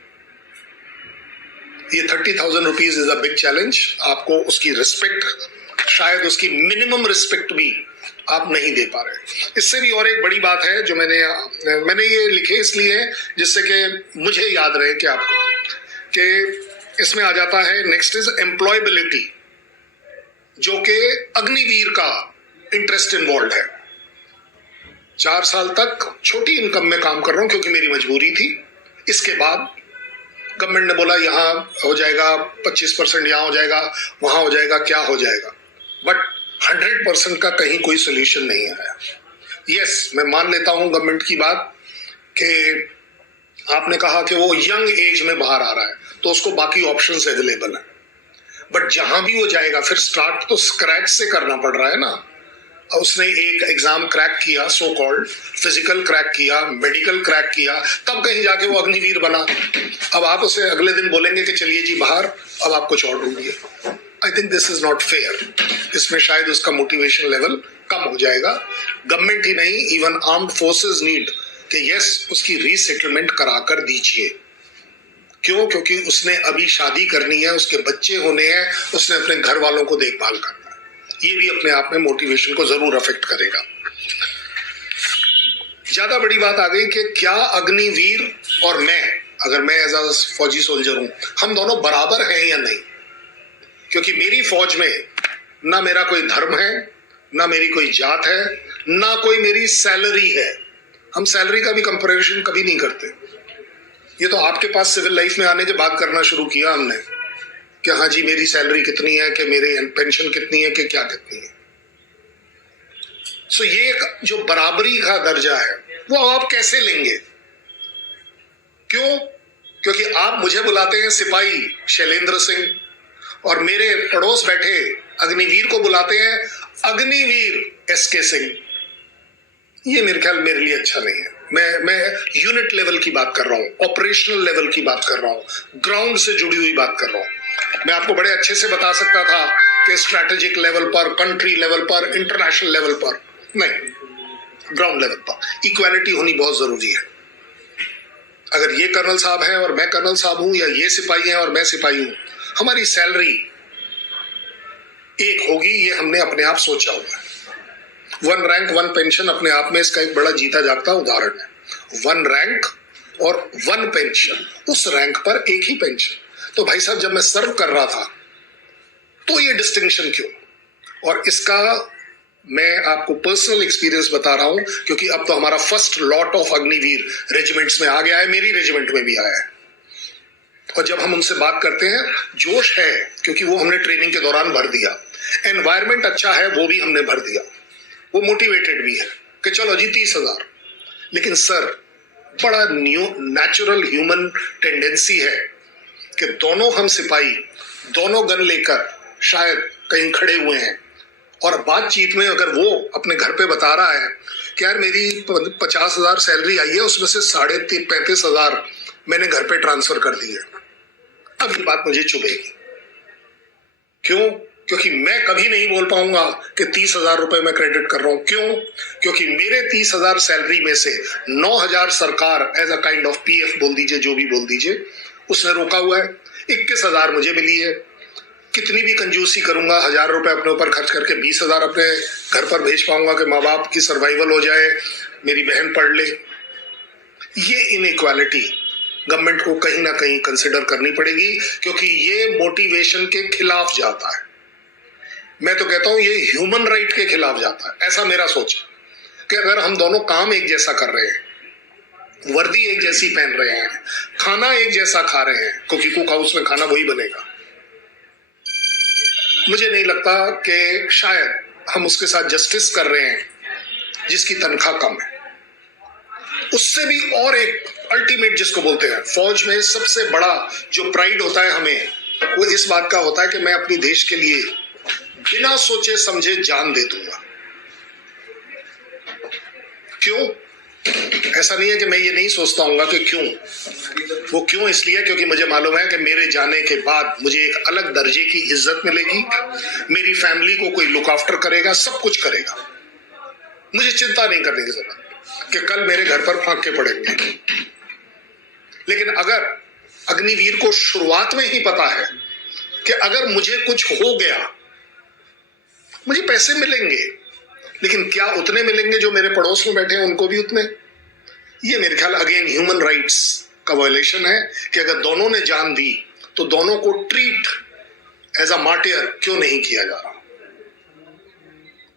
ये 30,000 rupees is a big challenge. आपको उसकी रिस्पेक्ट, शायद उसकी मिनिमम रिस्पेक्ट भी आप नहीं दे पा रहे। इससे भी और एक बड़ी बात है जो मैंने ये लिखे इसलिए जिससे कि मुझे याद रहे कि आपको, कि इसमें आ जाता है नेक्स्ट इज एम्प्लॉयबिलिटी, जो कि अग्निवीर का इंटरेस्ट इन्वॉल्व है। 4 साल तक छोटी इनकम में काम कर रहा हूं क्योंकि मेरी मजबूरी थी। इसके बाद गवर्नमेंट ने बोला यहां हो जाएगा 25%, यहां हो जाएगा, वहां हो जाएगा, क्या हो जाएगा, बट 100% का कहीं कोई सोल्यूशन नहीं आया। यस, मैं मान लेता हूं गवर्नमेंट की बात कि आपने कहा कि वो यंग एज में बाहर आ रहा है तो उसको बाकी ऑप्शंस अवेलेबल है, बट जहां भी वो जाएगा फिर स्टार्ट तो स्क्रैच से करना पड़ रहा है ना। उसने एक एग्जाम क्रैक किया, सो कॉल्ड फिजिकल क्रैक किया, मेडिकल क्रैक किया, तब कहीं जाके वो अग्निवीर बना। अब आप उसे अगले दिन बोलेंगे कि चलिए जी बाहर, अब आप कुछ और ढूंढिए। I think this is not fair. इसमें शायद उसका मोटिवेशन लेवल कम हो जाएगा। गवर्नमेंट ही नहीं, इवन आर्म्ड फोर्सेस नीड कि यस उसकी रीसेटलमेंट करा कर दीजिए। क्यों? क्योंकि उसने अभी शादी करनी है, उसके बच्चे होने हैं, उसने अपने घर वालों को देखभाल करना है। ये भी अपने आप में मोटिवेशन को जरूर अफेक्ट करेगा। ज्यादा बड़ी बात आ गई कि क्या अग्निवीर और मैं, अगर मैं एज अ फौजी सोल्जर हूं, हम दोनों बराबर हैं या नहीं? क्योंकि मेरी फौज में ना मेरा कोई धर्म है, ना मेरी कोई जात है, ना कोई मेरी सैलरी है। हम सैलरी का भी कंपैरिजन कभी नहीं करते। ये तो आपके पास सिविल लाइफ में आने के बाद करना शुरू किया हमने कि हाँ जी मेरी सैलरी कितनी है, कि मेरे पेंशन कितनी है, कि क्या कितनी है। सो ये जो बराबरी का दर्जा है वो आप कैसे लेंगे? क्यों? क्योंकि आप मुझे बुलाते हैं सिपाही शैलेंद्र सिंह और मेरे पड़ोस बैठे अग्निवीर को बुलाते हैं अग्निवीर एसके सिंह। ये मेरे ख्याल मेरे लिए अच्छा नहीं है। मैं यूनिट लेवल की बात कर रहा हूं, ऑपरेशनल लेवल की बात कर रहा हूं, ग्राउंड से जुड़ी हुई बात कर रहा हूं। मैं आपको बड़े अच्छे से बता सकता था कि स्ट्रैटेजिक लेवल पर, कंट्री लेवल पर, इंटरनेशनल लेवल पर नहीं। ग्राउंड लेवल पर इक्वालिटी होनी बहुत जरूरी है। अगर ये कर्नल साहब हैं और मैं कर्नल साहब हूं, या ये सिपाही हैं और मैं सिपाही हूं, हमारी सैलरी एक होगी, ये हमने अपने आप सोचा हुआ है। 1 रैंक 1 पेंशन अपने आप में इसका एक बड़ा जीता जागता उदाहरण है। 1 रैंक और 1 पेंशन, उस रैंक पर एक ही पेंशन। तो भाई साहब, जब मैं सर्व कर रहा था तो ये डिस्टिंक्शन क्यों? और इसका मैं आपको पर्सनल एक्सपीरियंस बता रहा हूं, क्योंकि अब तो हमारा first lot of Agniveer regiments में आ गया है, मेरी रेजिमेंट में भी आया है। और जब हम उनसे बात करते हैं, जोश है, क्योंकि वो हमने ट्रेनिंग के दौरान भर दिया। एनवायरमेंट अच्छा है, वो भी हमने भर दिया। वो मोटिवेटेड भी है कि चलो जी 30,000। लेकिन सर, बड़ा नेचुरल ह्यूमन टेंडेंसी है कि दोनों हम सिपाही दोनों गन लेकर शायद कहीं खड़े हुए हैं, और बातचीत में अगर वो अपने घर पे बता रहा है कि यार मेरी 50,000 सैलरी आई है, उसमें से 35,500 मैंने घर पे ट्रांसफर कर दी है, अब ये बात मुझे चुभेगी। क्यों? क्योंकि मैं कभी नहीं बोल पाऊंगा कि 30,000 रुपए मैं क्रेडिट कर रहा हूं। क्यों? क्योंकि मेरे 30,000 सैलरी में से 9,000 सरकार as a kind of PF बोल दीजिए, जो भी बोल दीजिए, उसने रोका हुआ है। 21,000 मुझे मिली है। कितनी भी कंजूसी करूंगा, 1,000 रुपए अपने ऊपर खर्च करके 20,000 अपने घर पर भेज पाऊंगा कि माँ बाप की सर्वाइवल हो जाए, मेरी बहन पढ़ ले। ये इनइक्वालिटी गवर्नमेंट को कहीं ना कहीं कंसिडर करनी पड़ेगी, क्योंकि ये मोटिवेशन के खिलाफ जाता है। मैं तो कहता हूं ये ह्यूमन राइट के खिलाफ जाता है। ऐसा मेरा सोच है कि अगर हम दोनों काम एक जैसा कर रहे हैं, वर्दी एक जैसी पहन रहे हैं, खाना एक जैसा खा रहे हैं, क्योंकि कुक हाउस में खाना वही बनेगा, मुझे नहीं लगता कि शायद हम उसके साथ जस्टिस कर रहे हैं जिसकी तनख्वाह कम है। उससे भी और एक अल्टीमेट जिसको बोलते हैं, फौज में सबसे बड़ा जो प्राइड होता है हमें, वो इस बात का होता है कि मैं अपनी देश के लिए बिना सोचे समझे जान दे दूंगा। क्यों? ऐसा नहीं है कि मैं ये नहीं सोचता हूँ कि क्यों। वो क्यों इसलिए क्योंकि मुझे मालूम है कि मेरे जाने के बाद मुझे एक अलग दर्जे की इज्जत मिलेगी, मेरी फैमिली को कोई लुक आफ्टर करेगा, सब कुछ करेगा। मुझे चिंता नहीं करने की जरूरत कि कल मेरे घर पर फांके पड़ेंगे। लेकिन अगर अग्निवीर को शुरुआत में ही पता है कि अगर मुझे कुछ हो गया, मुझे पैसे मिलेंगे, लेकिन क्या उतने मिलेंगे जो मेरे पड़ोस में बैठे हैं उनको भी उतने? ये मेरे ख्याल अगेन ह्यूमन राइट्स का वायलेशन है कि अगर दोनों ने जान दी तो दोनों को ट्रीट एज अ मार्टियर क्यों नहीं किया जा रहा?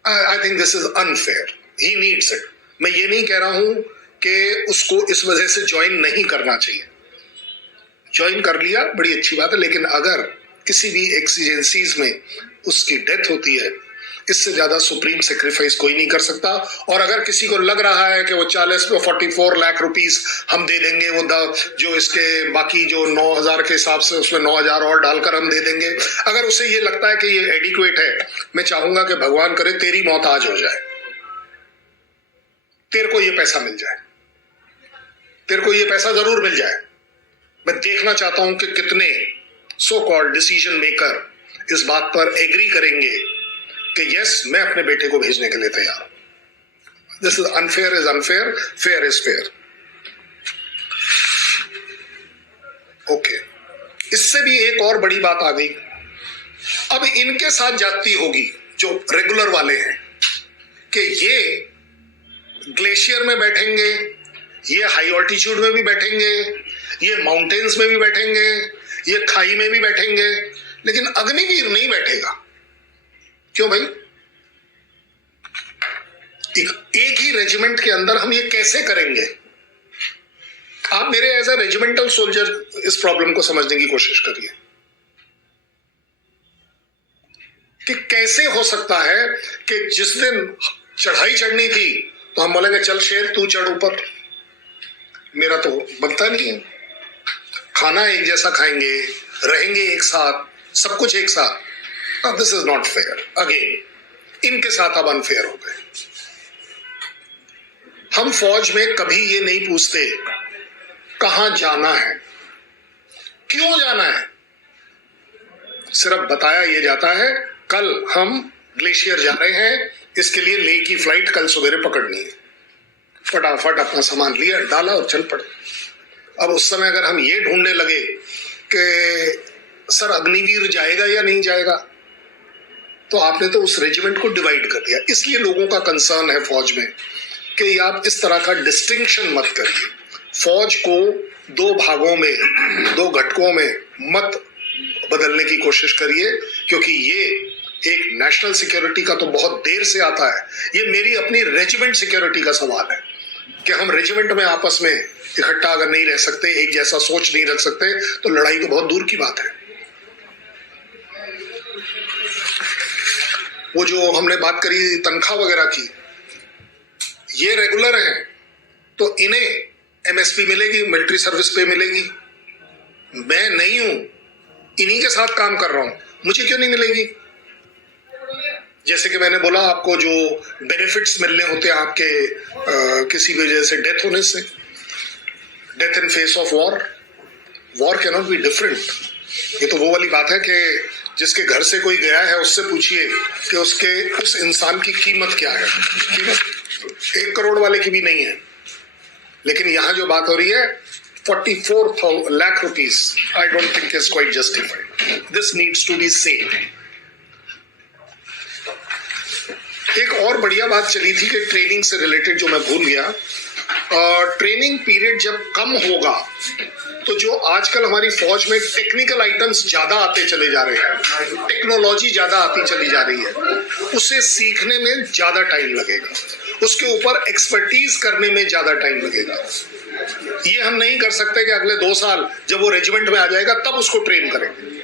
I think this is unfair. He needs it. मैं ये नहीं कह रहा हूं कि उसको इस वजह से ज्वाइन नहीं करना चाहिए। ज्वाइन कर लिया, बड़ी अच्छी बात है, लेकिन अगर किसी भी एक्सीजेंसीज में उसकी डेथ होती है, इससे ज्यादा सुप्रीम सेक्रीफाइस कोई नहीं कर सकता। और अगर किसी को लग रहा है कि वो 44 लाख रुपीस हम दे देंगे, वो जो इसके बाकी जो 9,000 के हिसाब से उसमें 9,000 और डालकर हम दे देंगे, अगर उसे ये लगता है कि ये एडिक्वेट है, मैं चाहूंगा कि भगवान करे तेरी मौत आज हो जाए, तेरे को ये पैसा मिल जाए, तेरे को ये पैसा जरूर मिल जाए। मैं देखना चाहता हूं कि कितने सो कॉल्ड डिसीजन मेकर इस बात पर एग्री करेंगे कि यस, मैं अपने बेटे को भेजने के लिए तैयार हूं। This is unfair is unfair, fair is fair. Okay, इससे भी एक और बड़ी बात आ गई। अब इनके साथ जाती होगी जो रेगुलर वाले हैं कि ये ग्लेशियर में बैठेंगे, ये हाई ऑल्टीट्यूड में भी बैठेंगे, ये माउंटेन्स में भी बैठेंगे, ये खाई में भी बैठेंगे, लेकिन अग्निवीर नहीं बैठेगा। क्यों भाई? एक ही रेजिमेंट के अंदर हम ये कैसे करेंगे? आप मेरे एज अ रेजिमेंटल सोल्जर इस प्रॉब्लम को समझने की कोशिश करिए कि कैसे हो सकता है कि जिस दिन चढ़ाई चढ़नी थी तो हम बोलेंगे चल शेर तू चढ़ ऊपर, मेरा तो बनता नहीं है। खाना एक जैसा खाएंगे, रहेंगे एक साथ, सब कुछ एक साथ। This is not fair. Again इनके साथ अब अनफेयर हो गए। हम फौज में कभी ये नहीं पूछते कहां जाना है, क्यों जाना है, सिर्फ बताया ये जाता है कल हम ग्लेशियर जा रहे हैं, इसके लिए लेह की फ्लाइट कल सवेरे पकड़नी है। फटाफट अपना सामान लिया, डाला और चल पड़े। अब उस समय अगर हम ये ढूंढने लगे कि सर अग्निवीर जाएगा या नहीं जाएगा, तो आपने तो उस रेजिमेंट को डिवाइड कर दिया। इसलिए लोगों का कंसर्न है फौज में कि आप इस तरह का डिस्टिंक्शन मत करिए, फौज को दो भागों में, दो घटकों में मत बदलने की कोशिश करिए, क्योंकि ये एक नेशनल सिक्योरिटी का तो बहुत देर से आता है, ये मेरी अपनी रेजिमेंट सिक्योरिटी का सवाल है कि हम रेजिमेंट में आपस में इकट्ठा अगर नहीं रह सकते, एक जैसा सोच नहीं रख सकते, तो लड़ाई तो बहुत दूर की बात है। वो जो हमने बात करी तनख्वाह वगैरह की, ये रेगुलर है तो इन्हें एमएसपी मिलेगी, मिलिट्री सर्विस पे मिलेगी। मैं नहीं हूं, इन्हीं के साथ काम कर रहा हूं, मुझे क्यों नहीं मिलेगी? जैसे कि मैंने बोला आपको जो बेनिफिट्स मिलने होते हैं आपके किसी भी वजह से डेथ होने से, death in face of war can not be different. ये तो वो वाली बात है कि जिसके घर से कोई गया है उससे पूछिए कि उसके उस इंसान की कीमत क्या है। कीमत 1 करोड़ वाले की भी नहीं है। लेकिन यहां जो बात हो रही है 44 lakh rupees, I don't think is quite justified. This needs to be said. एक और बढ़िया बात चली थी कि ट्रेनिंग से रिलेटेड, जो मैं भूल गया। ट्रेनिंग पीरियड जब कम होगा तो जो आजकल हमारी फौज में टेक्निकल आइटम्स ज्यादा आते चले जा रहे हैं, टेक्नोलॉजी ज्यादा आती चली जा रही है, उसे सीखने में ज्यादा टाइम लगेगा, उसके ऊपर एक्सपर्टीज करने में ज्यादा टाइम लगेगा। ये हम नहीं कर सकते कि अगले 2 साल जब वो रेजिमेंट में आ जाएगा तब उसको ट्रेन करेंगे।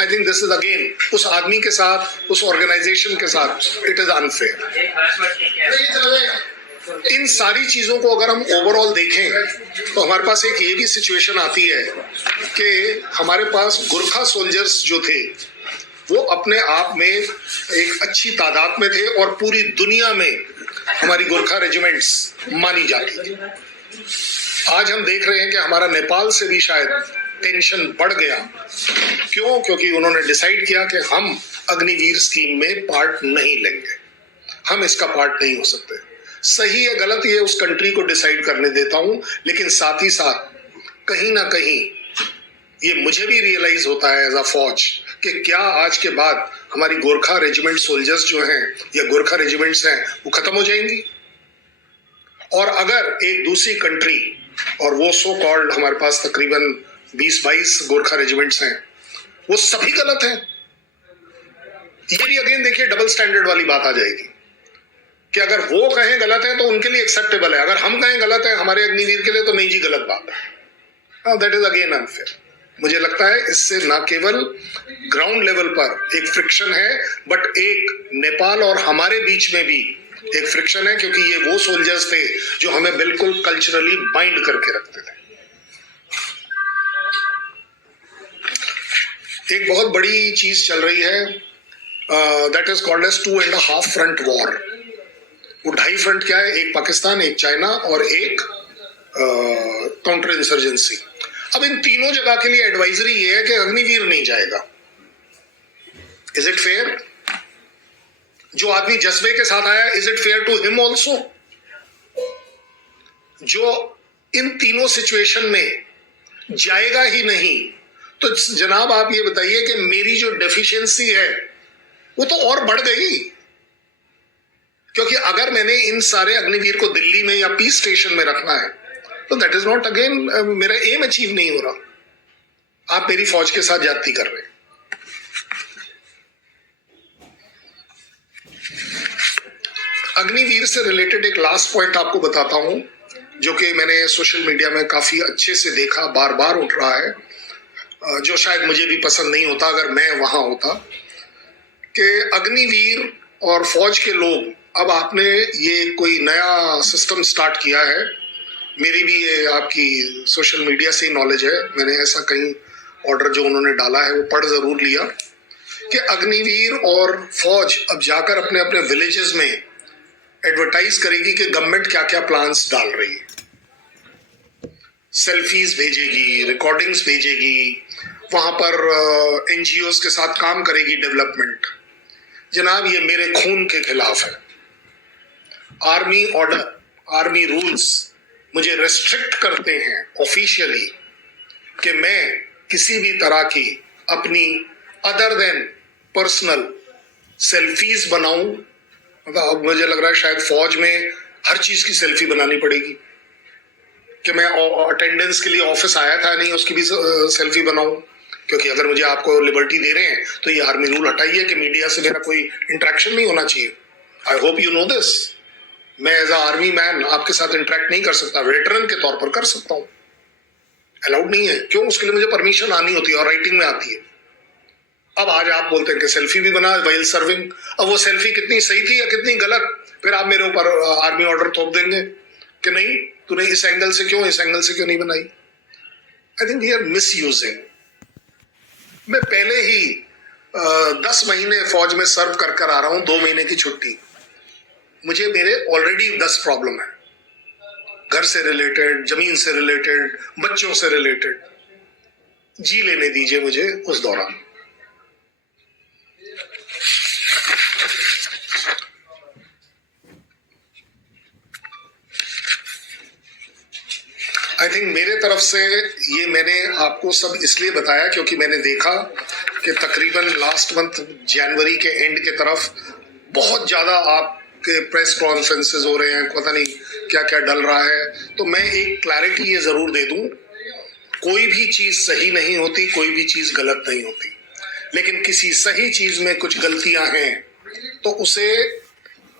I think this is again उस आदमी के साथ, उस ऑर्गेनाइजेशन के साथ इट इज अनफेयर। इन सारी चीजों को अगर हम ओवरऑल देखें तो हमारे पास एक ये भी सिचुएशन आती है कि हमारे पास गुरखा सोल्जर्स जो थे वो अपने आप में एक अच्छी तादाद में थे और पूरी दुनिया में हमारी गुरखा रेजिमेंट्स मानी जाती थी। आज हम देख रहे हैं कि हमारा नेपाल से भी शायद टेंशन बढ़ गया। क्यों? क्योंकि उन्होंने डिसाइड किया कि हम अग्निवीर स्कीम में पार्ट नहीं लेंगे, हम इसका पार्ट नहीं हो सकते। सही है गलत ये उस कंट्री को डिसाइड करने देता हूं, लेकिन साथ ही साथ कहीं ना कहीं ये मुझे भी रियलाइज होता है एज अ फौज कि क्या आज के बाद हमारी गोरखा रेजिमेंट सोल्जर्स जो हैं या गोरखा रेजिमेंट्स हैं वो खत्म हो जाएंगी? और अगर एक दूसरी कंट्री, और वो सो कॉल्ड हमारे पास तकरीबन 20-22 गोरखा रेजिमेंट्स हैं, वो सभी गलत हैं, ये भी अगेन देखिए डबल स्टैंडर्ड वाली बात आ जाएगी कि अगर वो कहें गलत है तो उनके लिए एक्सेप्टेबल है, अगर हम कहें गलत है हमारे अग्निवीर के लिए तो नहीं जी गलत बात है। That is again unfair. मुझे लगता है इससे ना केवल ग्राउंड लेवल पर एक फ्रिक्शन है, बट एक नेपाल और हमारे बीच में भी एक फ्रिक्शन है, क्योंकि ये वो सोल्जर्स थे जो हमें बिल्कुल कल्चरली बाइंड करके रखते थे। एक बहुत बड़ी चीज चल रही है, that is called as 2.5 front war. वो 2.5 फ्रंट क्या है? एक पाकिस्तान, एक चाइना और एक काउंटर इंसर्जेंसी। अब इन तीनों जगह के लिए एडवाइजरी ये है कि अग्निवीर नहीं जाएगा। Is it fair? जो आदमी जज्बे के साथ आया, is it fair to him also? जो इन तीनों सिचुएशन में जाएगा ही नहीं, तो जनाब आप ये बताइए कि मेरी जो डेफिशिएंसी है वो तो और बढ़ गई, क्योंकि अगर मैंने इन सारे अग्निवीर को दिल्ली में या पीस स्टेशन में रखना है तो दैट इज नॉट अगेन, मेरा एम अचीव नहीं हो रहा। आप मेरी फौज के साथ ज्यादती कर रहे हैं। अग्निवीर से रिलेटेड एक लास्ट पॉइंट आपको बताता हूं, जो कि मैंने सोशल मीडिया में काफी अच्छे से देखा, बार बार उठ रहा है, जो शायद मुझे भी पसंद नहीं होता अगर मैं वहां होता, कि अग्निवीर और फौज के लोग, अब आपने ये कोई नया सिस्टम स्टार्ट किया है, मेरी भी ये आपकी सोशल मीडिया से ही नॉलेज है, मैंने ऐसा कहीं ऑर्डर जो उन्होंने डाला है वो पढ़ जरूर लिया, कि अग्निवीर और फौज अब जाकर अपने अपने विलेजेस में एडवर्टाइज करेगी कि गवर्नमेंट क्या क्या प्लान्स डाल रही है, सेल्फीज भेजेगी, रिकॉर्डिंग्स भेजेगी, वहां पर एनजीओज के साथ काम करेगी डेवलपमेंट। जनाब ये मेरे खून के खिलाफ है। आर्मी ऑर्डर आर्मी रूल्स मुझे रेस्ट्रिक्ट करते हैं ऑफिशियली कि मैं किसी भी तरह की अपनी अदर देन पर्सनल सेल्फीज बनाऊं। मतलब अब मुझे लग रहा है शायद फौज में हर चीज की सेल्फी बनानी पड़ेगी कि मैं अटेंडेंस के लिए ऑफिस आया था नहीं उसकी भी सेल्फी बनाऊं, क्योंकि अगर मुझे आपको लिबर्टी दे रहे हैं तो ये आर्मी रूल हटाइए कि मीडिया से मेरा कोई इंटरेक्शन नहीं होना चाहिए। I hope you know this. मैं एज अ आर्मी मैन आपके साथ इंटरेक्ट नहीं कर सकता, वेटरन के तौर पर कर सकता हूं, अलाउड नहीं है। क्यों? उसके लिए मुझे परमिशन आनी होती है और राइटिंग में आती है। अब आज आप बोलते हैं कि सेल्फी भी बना वाइल सर्विंग। अब वो सेल्फी कितनी सही थी या कितनी गलत, फिर आप मेरे ऊपर आर्मी ऑर्डर थोप देंगे कि नहीं तूने इस एंगल से क्यों, इस एंगल से क्यों नहीं बनाई। I think we are misusing. मैं पहले ही 10 महीने फौज में सर्व कर आ रहा हूं, 2 महीने की छुट्टी। मुझे मेरे ऑलरेडी 10 प्रॉब्लम है, घर से रिलेटेड, जमीन से रिलेटेड, बच्चों से रिलेटेड। जी लेने दीजिए मुझे उस दौरान। आई थिंक मेरे तरफ से ये मैंने आपको सब इसलिए बताया क्योंकि मैंने देखा कि तकरीबन लास्ट मंथ जनवरी के एंड के तरफ बहुत ज्यादा आपके प्रेस कॉन्फ्रेंसेस हो रहे हैं, पता नहीं क्या क्या डल रहा है। तो मैं एक क्लैरिटी ये जरूर दे दूं, कोई भी चीज सही नहीं होती, कोई भी चीज गलत नहीं होती, लेकिन किसी सही चीज में कुछ गलतियां हैं तो उसे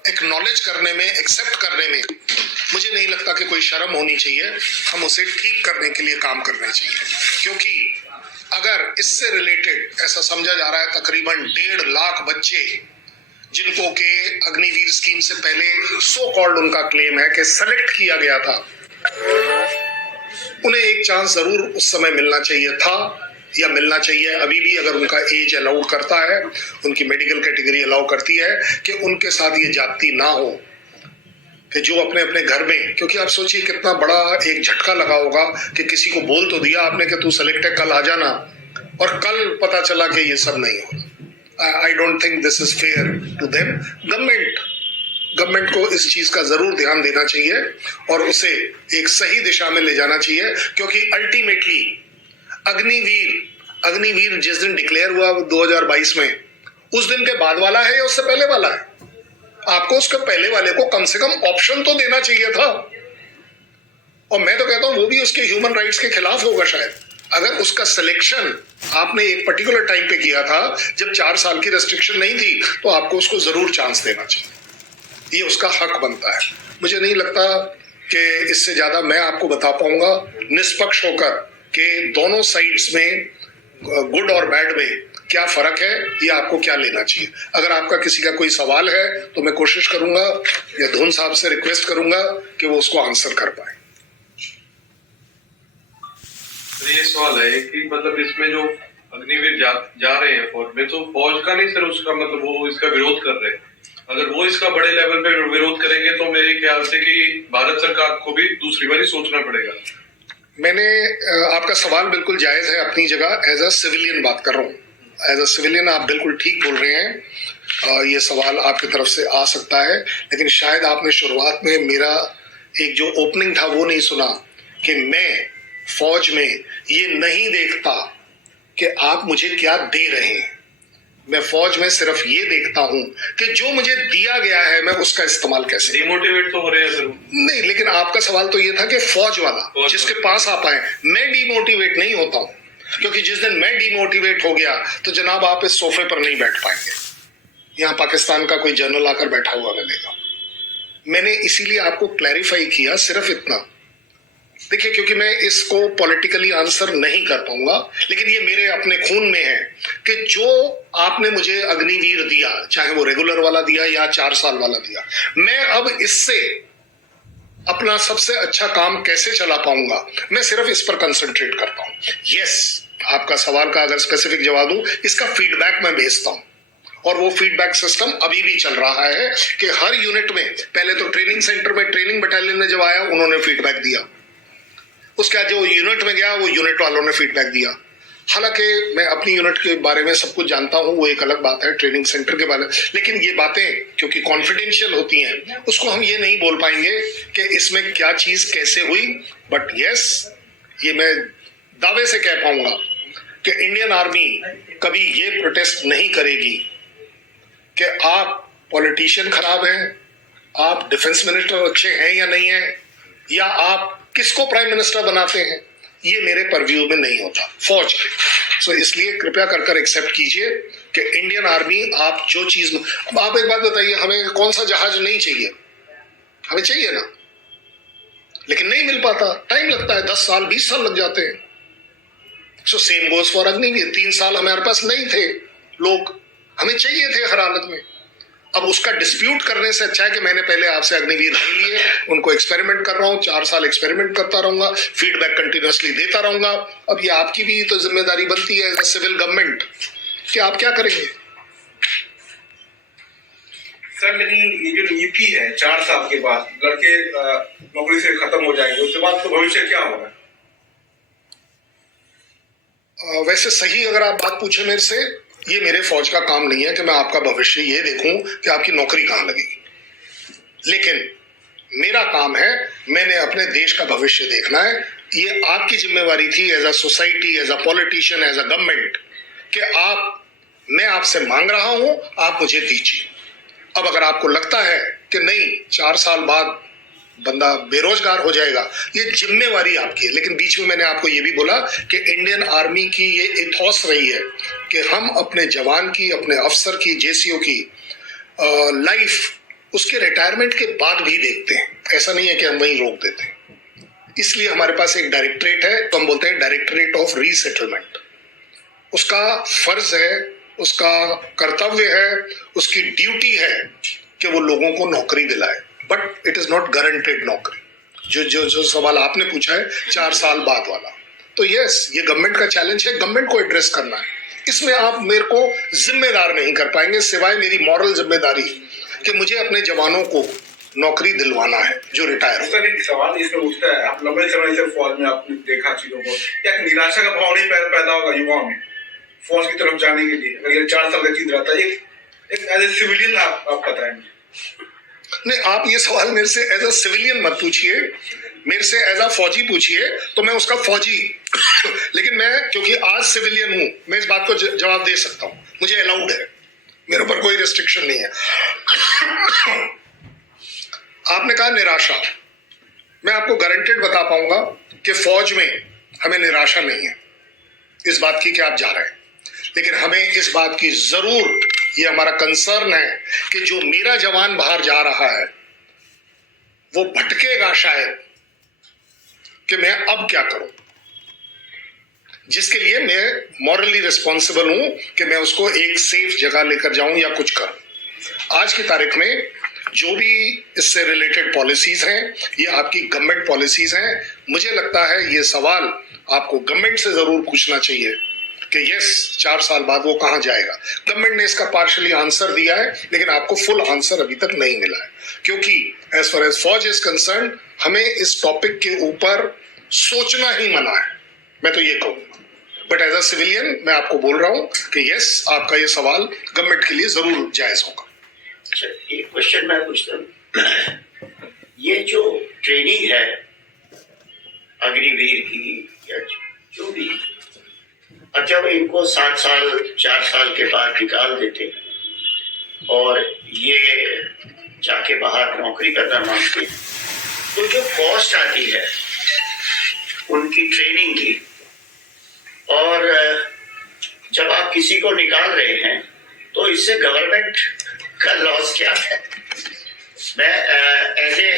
एक्नॉलेज करने में, एक्सेप्ट करने में मुझे नहीं लगता कि कोई शर्म होनी चाहिए। हम उसे ठीक करने के लिए काम करने चाहिए, क्योंकि अगर इससे रिलेटेड ऐसा समझा जा रहा है तकरीबन 1.5 लाख बच्चे जिनको के अग्निवीर स्कीम से पहले सो कॉल्ड उनका क्लेम है कि सेलेक्ट किया गया था, उन्हें एक चांस जरूर उस समय मिलना चाहिए था या मिलना चाहिए अभी भी, अगर उनका एज अलाउड करता है, उनकी मेडिकल कैटेगरी अलाउ करती है कि उनके साथ ये जाति ना हो, कि जो अपने अपने घर में, क्योंकि आप सोचिए कितना बड़ा एक झटका लगा होगा कि किसी को बोल तो दिया आपने कि तू सेलेक्ट है, कल आ जाना, और कल पता चला कि ये सब नहीं हो रहा। I don't think this is fair to them. Government को इस चीज का जरूर ध्यान देना चाहिए और उसे एक सही दिशा में ले जाना चाहिए, क्योंकि अल्टीमेटली अग्निवीर जिस दिन डिक्लेयर हुआ 2022 में, उस दिन के बाद वाला है या उससे पहले वाला है? आपको उसके पहले वाले को कम से कम ऑप्शन तो देना चाहिए था। और मैं तो कहता हूं वो भी उसके ह्यूमन राइट्स के खिलाफ होगा शायद। अगर उसका सिलेक्शन आपने एक पर्टिकुलर टाइम पे किया था जब 4 साल की रेस्ट्रिक्शन नहीं थी, तो आपको उसको जरूर चांस देना चाहिए, ये उसका हक बनता है। मुझे नहीं लगता कि इससे ज्यादा मैं आपको बता पाऊंगा निष्पक्ष होकर कि दोनों साइड्स में गुड और बैड में क्या फर्क है, ये आपको क्या लेना चाहिए। अगर आपका किसी का कोई सवाल है तो मैं कोशिश करूंगा या धुन साहब से रिक्वेस्ट करूंगा कि वो उसको आंसर कर पाए। ये सवाल है कि मतलब इसमें जो अग्निवीर जा रहे हैं फौज में, तो फौज का नहीं सर, उसका मतलब वो इसका विरोध कर रहे हैं। अगर वो इसका बड़े लेवल पे विरोध करेंगे तो मेरे ख्याल से कि भारत सरकार को भी दूसरी बार सोचना पड़ेगा। मैंने आपका सवाल बिल्कुल जायज है अपनी जगह, एज अ सिविलियन बात कर रहा हूँ। एज अ सिविलियन आप बिल्कुल ठीक बोल रहे हैं, ये सवाल आपकी तरफ से आ सकता है, लेकिन शायद आपने शुरुआत में मेरा एक जो ओपनिंग था वो नहीं सुना कि मैं फौज में ये नहीं देखता कि आप मुझे क्या दे रहे हैं। मैं फौज में सिर्फ ये देखता हूं कि जो मुझे दिया गया है मैं उसका इस्तेमाल कैसे। डिमोटिवेट तो हो रहे हैं सर। नहीं, लेकिन आपका सवाल तो ये था कि फौज वाला जिसके पास आप आए। मैं डिमोटिवेट नहीं होता हूं, क्योंकि जिस दिन मैं डिमोटिवेट हो गया तो जनाब आप इस सोफे पर नहीं बैठ पाएंगे। यहां पाकिस्तान का कोई जनरल आकर बैठा हुआ मिलेगा। मैंने इसीलिए आपको क्लैरिफाई किया सिर्फ इतना। देखिए, क्योंकि मैं इसको पॉलिटिकली आंसर नहीं कर पाऊंगा, लेकिन ये मेरे अपने खून में है कि जो आपने मुझे अग्निवीर दिया, चाहे वो रेगुलर वाला दिया या 4 साल वाला दिया, मैं अब इससे अपना सबसे अच्छा काम कैसे चला पाऊंगा, मैं सिर्फ इस पर कंसंट्रेट करता हूं। यस, आपका सवाल का अगर स्पेसिफिक जवाब दूं, इसका फीडबैक मैं भेजता हूं, और वो फीडबैक सिस्टम अभी भी चल रहा है कि हर यूनिट में, पहले तो ट्रेनिंग सेंटर में ट्रेनिंग बटालियन ने जब आया उन्होंने फीडबैक दिया, उसके बाद जो यूनिट में गया वो यूनिट वालों ने फीडबैक दिया, हालांकि मैं अपनी यूनिट के बारे में सब कुछ जानता हूं, वो एक अलग बात है, ट्रेनिंग सेंटर के बारे में, लेकिन ये बातें क्योंकि कॉन्फिडेंशियल होती हैं उसको हम ये नहीं बोल पाएंगे कि इसमें क्या चीज कैसे हुई। बट यस, ये मैं दावे से कह पाऊंगा कि इंडियन आर्मी कभी ये प्रोटेस्ट नहीं करेगी कि आप पॉलिटिशियन खराब हैं, आप डिफेंस मिनिस्टर अच्छे हैं या नहीं है, या आप किसको प्राइम मिनिस्टर बनाते हैं, ये मेरे परव्यू में नहीं होता फौज के। सो इसलिए कृपया कर एक्सेप्ट कीजिए कि इंडियन आर्मी आप जो चीज, अब आप एक बात बताइए, हमें कौन सा जहाज नहीं चाहिए? हमें चाहिए ना, लेकिन नहीं मिल पाता, टाइम लगता है, 10 साल 20 साल लग जाते हैं। So same goes for Agniveer, 3 साल हमारे पास नहीं थे लोग, हमें चाहिए थे हर हालत में। अब उसका डिस्प्यूट करने से अच्छा है कि मैंने पहले आपसे अग्निवीर ले लिए, उनको एक्सपेरिमेंट कर रहा हूं, 4 साल एक्सपेरिमेंट करता रहूंगा, फीडबैक कंटिन्यूअसली देता रहूंगा। अब ये आपकी भी तो जिम्मेदारी बनती है एज अ सिविल गवर्नमेंट कि आप क्या करेंगे। सर लेकिन ये जो नियुक्ति है 4 साल के बाद लड़के नौकरी से खत्म हो जाएंगे, उसके बाद तो भविष्य क्या होगा? वैसे सही अगर आप बात पूछे मेरे से, ये मेरे फौज का काम नहीं है कि मैं आपका भविष्य ये देखूं कि आपकी नौकरी कहां लगेगी, लेकिन मेरा काम है, मैंने अपने देश का भविष्य देखना है। ये आपकी जिम्मेवारी थी as a society, as a politician, as a government कि मैं आपसे मांग रहा हूं, आप मुझे दीजिए। अब अगर आपको लगता है कि नहीं 4 साल बाद बंदा बेरोजगार हो जाएगा, ये जिम्मेवारी आपकी है। लेकिन बीच में मैंने आपको ये भी बोला कि इंडियन आर्मी की ये इथॉस रही है कि हम अपने जवान की, अपने अफसर की, जेसीओ की लाइफ उसके रिटायरमेंट के बाद भी देखते हैं। ऐसा नहीं है कि हम वहीं रोक देते हैं। इसलिए हमारे पास एक डायरेक्टरेट है, तो हम बोलते हैं डायरेक्टरेट ऑफ रीसेटलमेंट। उसका फर्ज है, उसका कर्तव्य है, उसकी ड्यूटी है कि वो लोगों को नौकरी दिलाए, but it is not guaranteed नौकरी। जो सवाल आपने पूछा है 4 साल बाद वाला, तो यस, ये गवर्नमेंट का चैलेंज है, गवर्नमेंट को एड्रेस करना है। इसमें आप मेरे को जिम्मेदार नहीं कर पाएंगे सिवाय मेरी मॉरल जिम्मेदारी कि मुझे अपने जवानों को नौकरी दिलवाना है जो रिटायर हो। सर एक सवाल इसमें उठता है, आप लंबे समय से फौज में आपने देखा चीजों को, क्या निराशा का भाव नहीं पैदा होगा युवाओं में फौज की तरफ जाने के लिए, अगर ये 4 साल का चीज रहता है? एक एज ए सिविलियन आप बताएंगे। नहीं, आप ये सवाल मेरे से एज अ सिविलियन मत पूछिए, मेरे से एज अ फौजी पूछिए, तो मैं उसका फौजी लेकिन मैं क्योंकि आज सिविलियन हूं, मैं इस बात को जवाब दे सकता हूं, मुझे अलाउड है, मेरे ऊपर कोई रिस्ट्रिक्शन नहीं है। आपने कहा निराशा, मैं आपको गारंटेड बता पाऊंगा कि फौज में हमें निराशा नहीं है इस बात की कि आप जा रहे हैं, लेकिन हमें इस बात की जरूर, ये हमारा कंसर्न है कि जो मेरा जवान बाहर जा रहा है वो भटकेगा शायद, कि मैं अब क्या करूं, जिसके लिए मैं मॉरली रिस्पॉन्सिबल हूं कि मैं उसको एक सेफ जगह लेकर जाऊं या कुछ करूं। आज की तारीख में जो भी इससे रिलेटेड पॉलिसीज हैं, ये आपकी गवर्नमेंट पॉलिसीज हैं। मुझे लगता है ये सवाल आपको गवर्नमेंट से जरूर पूछना चाहिए कि यस 4 साल बाद वो कहां जाएगा। गवर्नमेंट ने इसका पार्शियली आंसर दिया है, लेकिन आपको फुल आंसर अभी तक नहीं मिला है, क्योंकि एज फार एज फौज इज कंसर्न हमें इस टॉपिक के ऊपर सोचना ही मना है, मैं तो ये कहूंगा। बट एज अ सिविलियन मैं आपको बोल रहा हूं कि यस, आपका ये सवाल गवर्नमेंट के लिए जरूर जायज होगा। अच्छा, एक क्वेश्चन मैं पूछता हूँ, ये जो ट्रेनिंग है अग्निवीर की या जो भी, और जब इनको 7 साल 4 साल के बाद निकाल देते और ये जाके बाहर नौकरी करना मांगते, तो जो कॉस्ट आती है उनकी ट्रेनिंग की, और जब आप किसी को निकाल रहे हैं तो इससे गवर्नमेंट का लॉस क्या है? मैं एज ए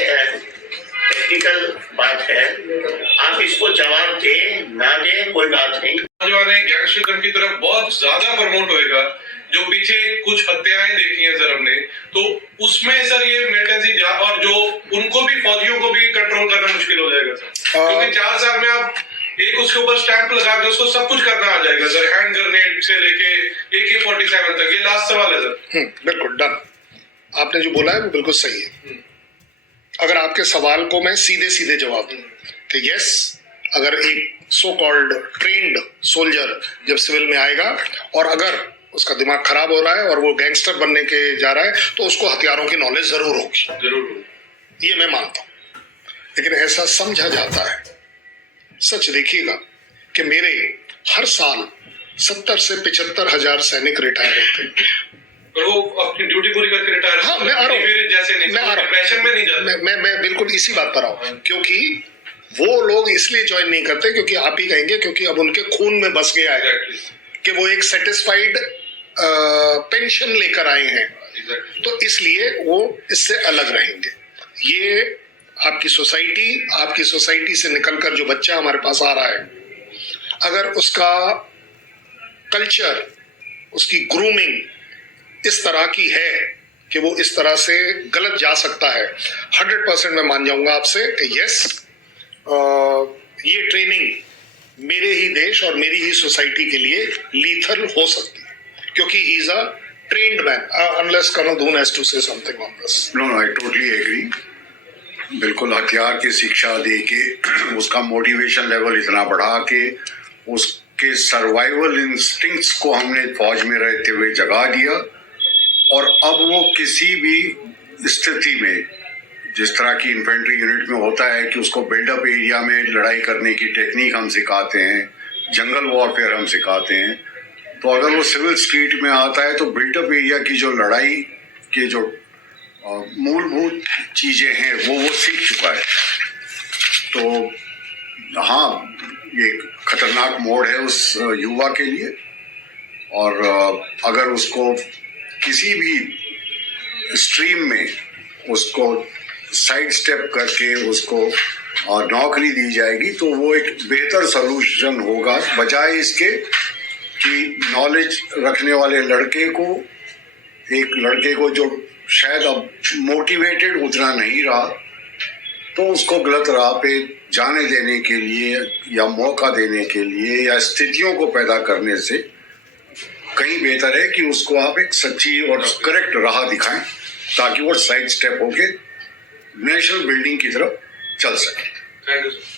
टेक्निकल बात है, आप इसको जवाब दें ना दें कोई बात नहीं। नौजवान गैंगस्टरिज्म की तरफ बहुत ज्यादा प्रमोट होएगा, जो पीछे कुछ हत्याएं देखी हैं सर हमने, तो उसमें सर ये मिलिटेंसी और जो उनको भी, फौजियों को भी कंट्रोल करना मुश्किल हो जाएगा सर, क्योंकि 4 साल में आप एक उसके ऊपर स्टैंप लगा के उसको सब कुछ करना आ जाएगा सर, हैंड ग्रेनेड से लेके AK-47 तक। ये लास्ट सवाल है सर। बिल्कुल डन, आपने जो बोला है वो बिल्कुल सही है। अगर आपके सवाल को मैं सीधे सीधे जवाब दूं कि यस, अगर एक सो कॉल्ड ट्रेंड सोल्जर जब सिविल में आएगा और अगर उसका दिमाग खराब हो रहा है और वो गैंगस्टर बनने के जा रहा है तो उसको हथियारों की नॉलेज जरूर होगी, जरूर। ये मैं मानता हूं। लेकिन ऐसा समझा जाता है, सच देखिएगा कि मेरे हर साल 70 से 75 हजार सैनिक रिटायर होते हैं। पर वो अपनी ड्यूटी पूरी करके रिटायर। हाँ, मैं आ रहा हूँ, जैसे नहीं, मैं आ रहा हूँ, पैशन में नहीं जाते। मैं बिल्कुल इसी बात पर आऊं, क्योंकि वो लोग इसलिए ज्वाइन नहीं करते क्योंकि आप ही कहेंगे क्योंकि अब उनके खून में बस गया है कि वो एक सेटिस्फाइड पेंशन लेकर आए हैं, तो इसलिए वो इससे अलग रहेंगे। ये आपकी सोसाइटी से निकलकर जो बच्चा हमारे पास आ रहा है, अगर उसका कल्चर, उसकी ग्रूमिंग इस तरह की है कि वो इस तरह से गलत जा सकता है, 100% मैं मान जाऊंगा आपसे कि यस, ये ट्रेनिंग मेरे ही देश और मेरी ही सोसाइटी के लिए लीथल हो सकती है, क्योंकि he is a trained man, unless colonel Dhoon has to say something on this. No, I totally agree. बिल्कुल, हथियार की शिक्षा दे के उसका मोटिवेशन लेवल इतना बढ़ा के उसके सर्वाइवल इंस्टिंक्ट्स को हमने फौज में रहते हुए जगा दिया, और अब वो किसी भी स्थिति में, जिस तरह की इन्फेंट्री यूनिट में होता है कि उसको बिल्डअप एरिया में लड़ाई करने की टेक्निक हम सिखाते हैं, जंगल वॉरफेयर हम सिखाते हैं, तो अगर वो सिविल स्ट्रीट में आता है तो बिल्डअप एरिया की जो लड़ाई के जो मूलभूत चीजें हैं वो सीख चुका है। तो हाँ, ये खतरनाक मोड़ है उस युवा के लिए, और अगर उसको किसी भी स्ट्रीम में उसको साइड स्टेप करके उसको नौकरी दी जाएगी तो वो एक बेहतर सलूशन होगा, बजाय इसके कि नॉलेज रखने वाले लड़के को जो शायद अब मोटिवेटेड उतना नहीं रहा, तो उसको गलत राह पे जाने देने के लिए या मौका देने के लिए या स्थितियों को पैदा करने से कहीं बेहतर है कि उसको आप एक सच्ची और करेक्ट राह दिखाएं, ताकि वो साइड स्टेप होके नेशनल बिल्डिंग की तरफ चल सके। Thank you sir.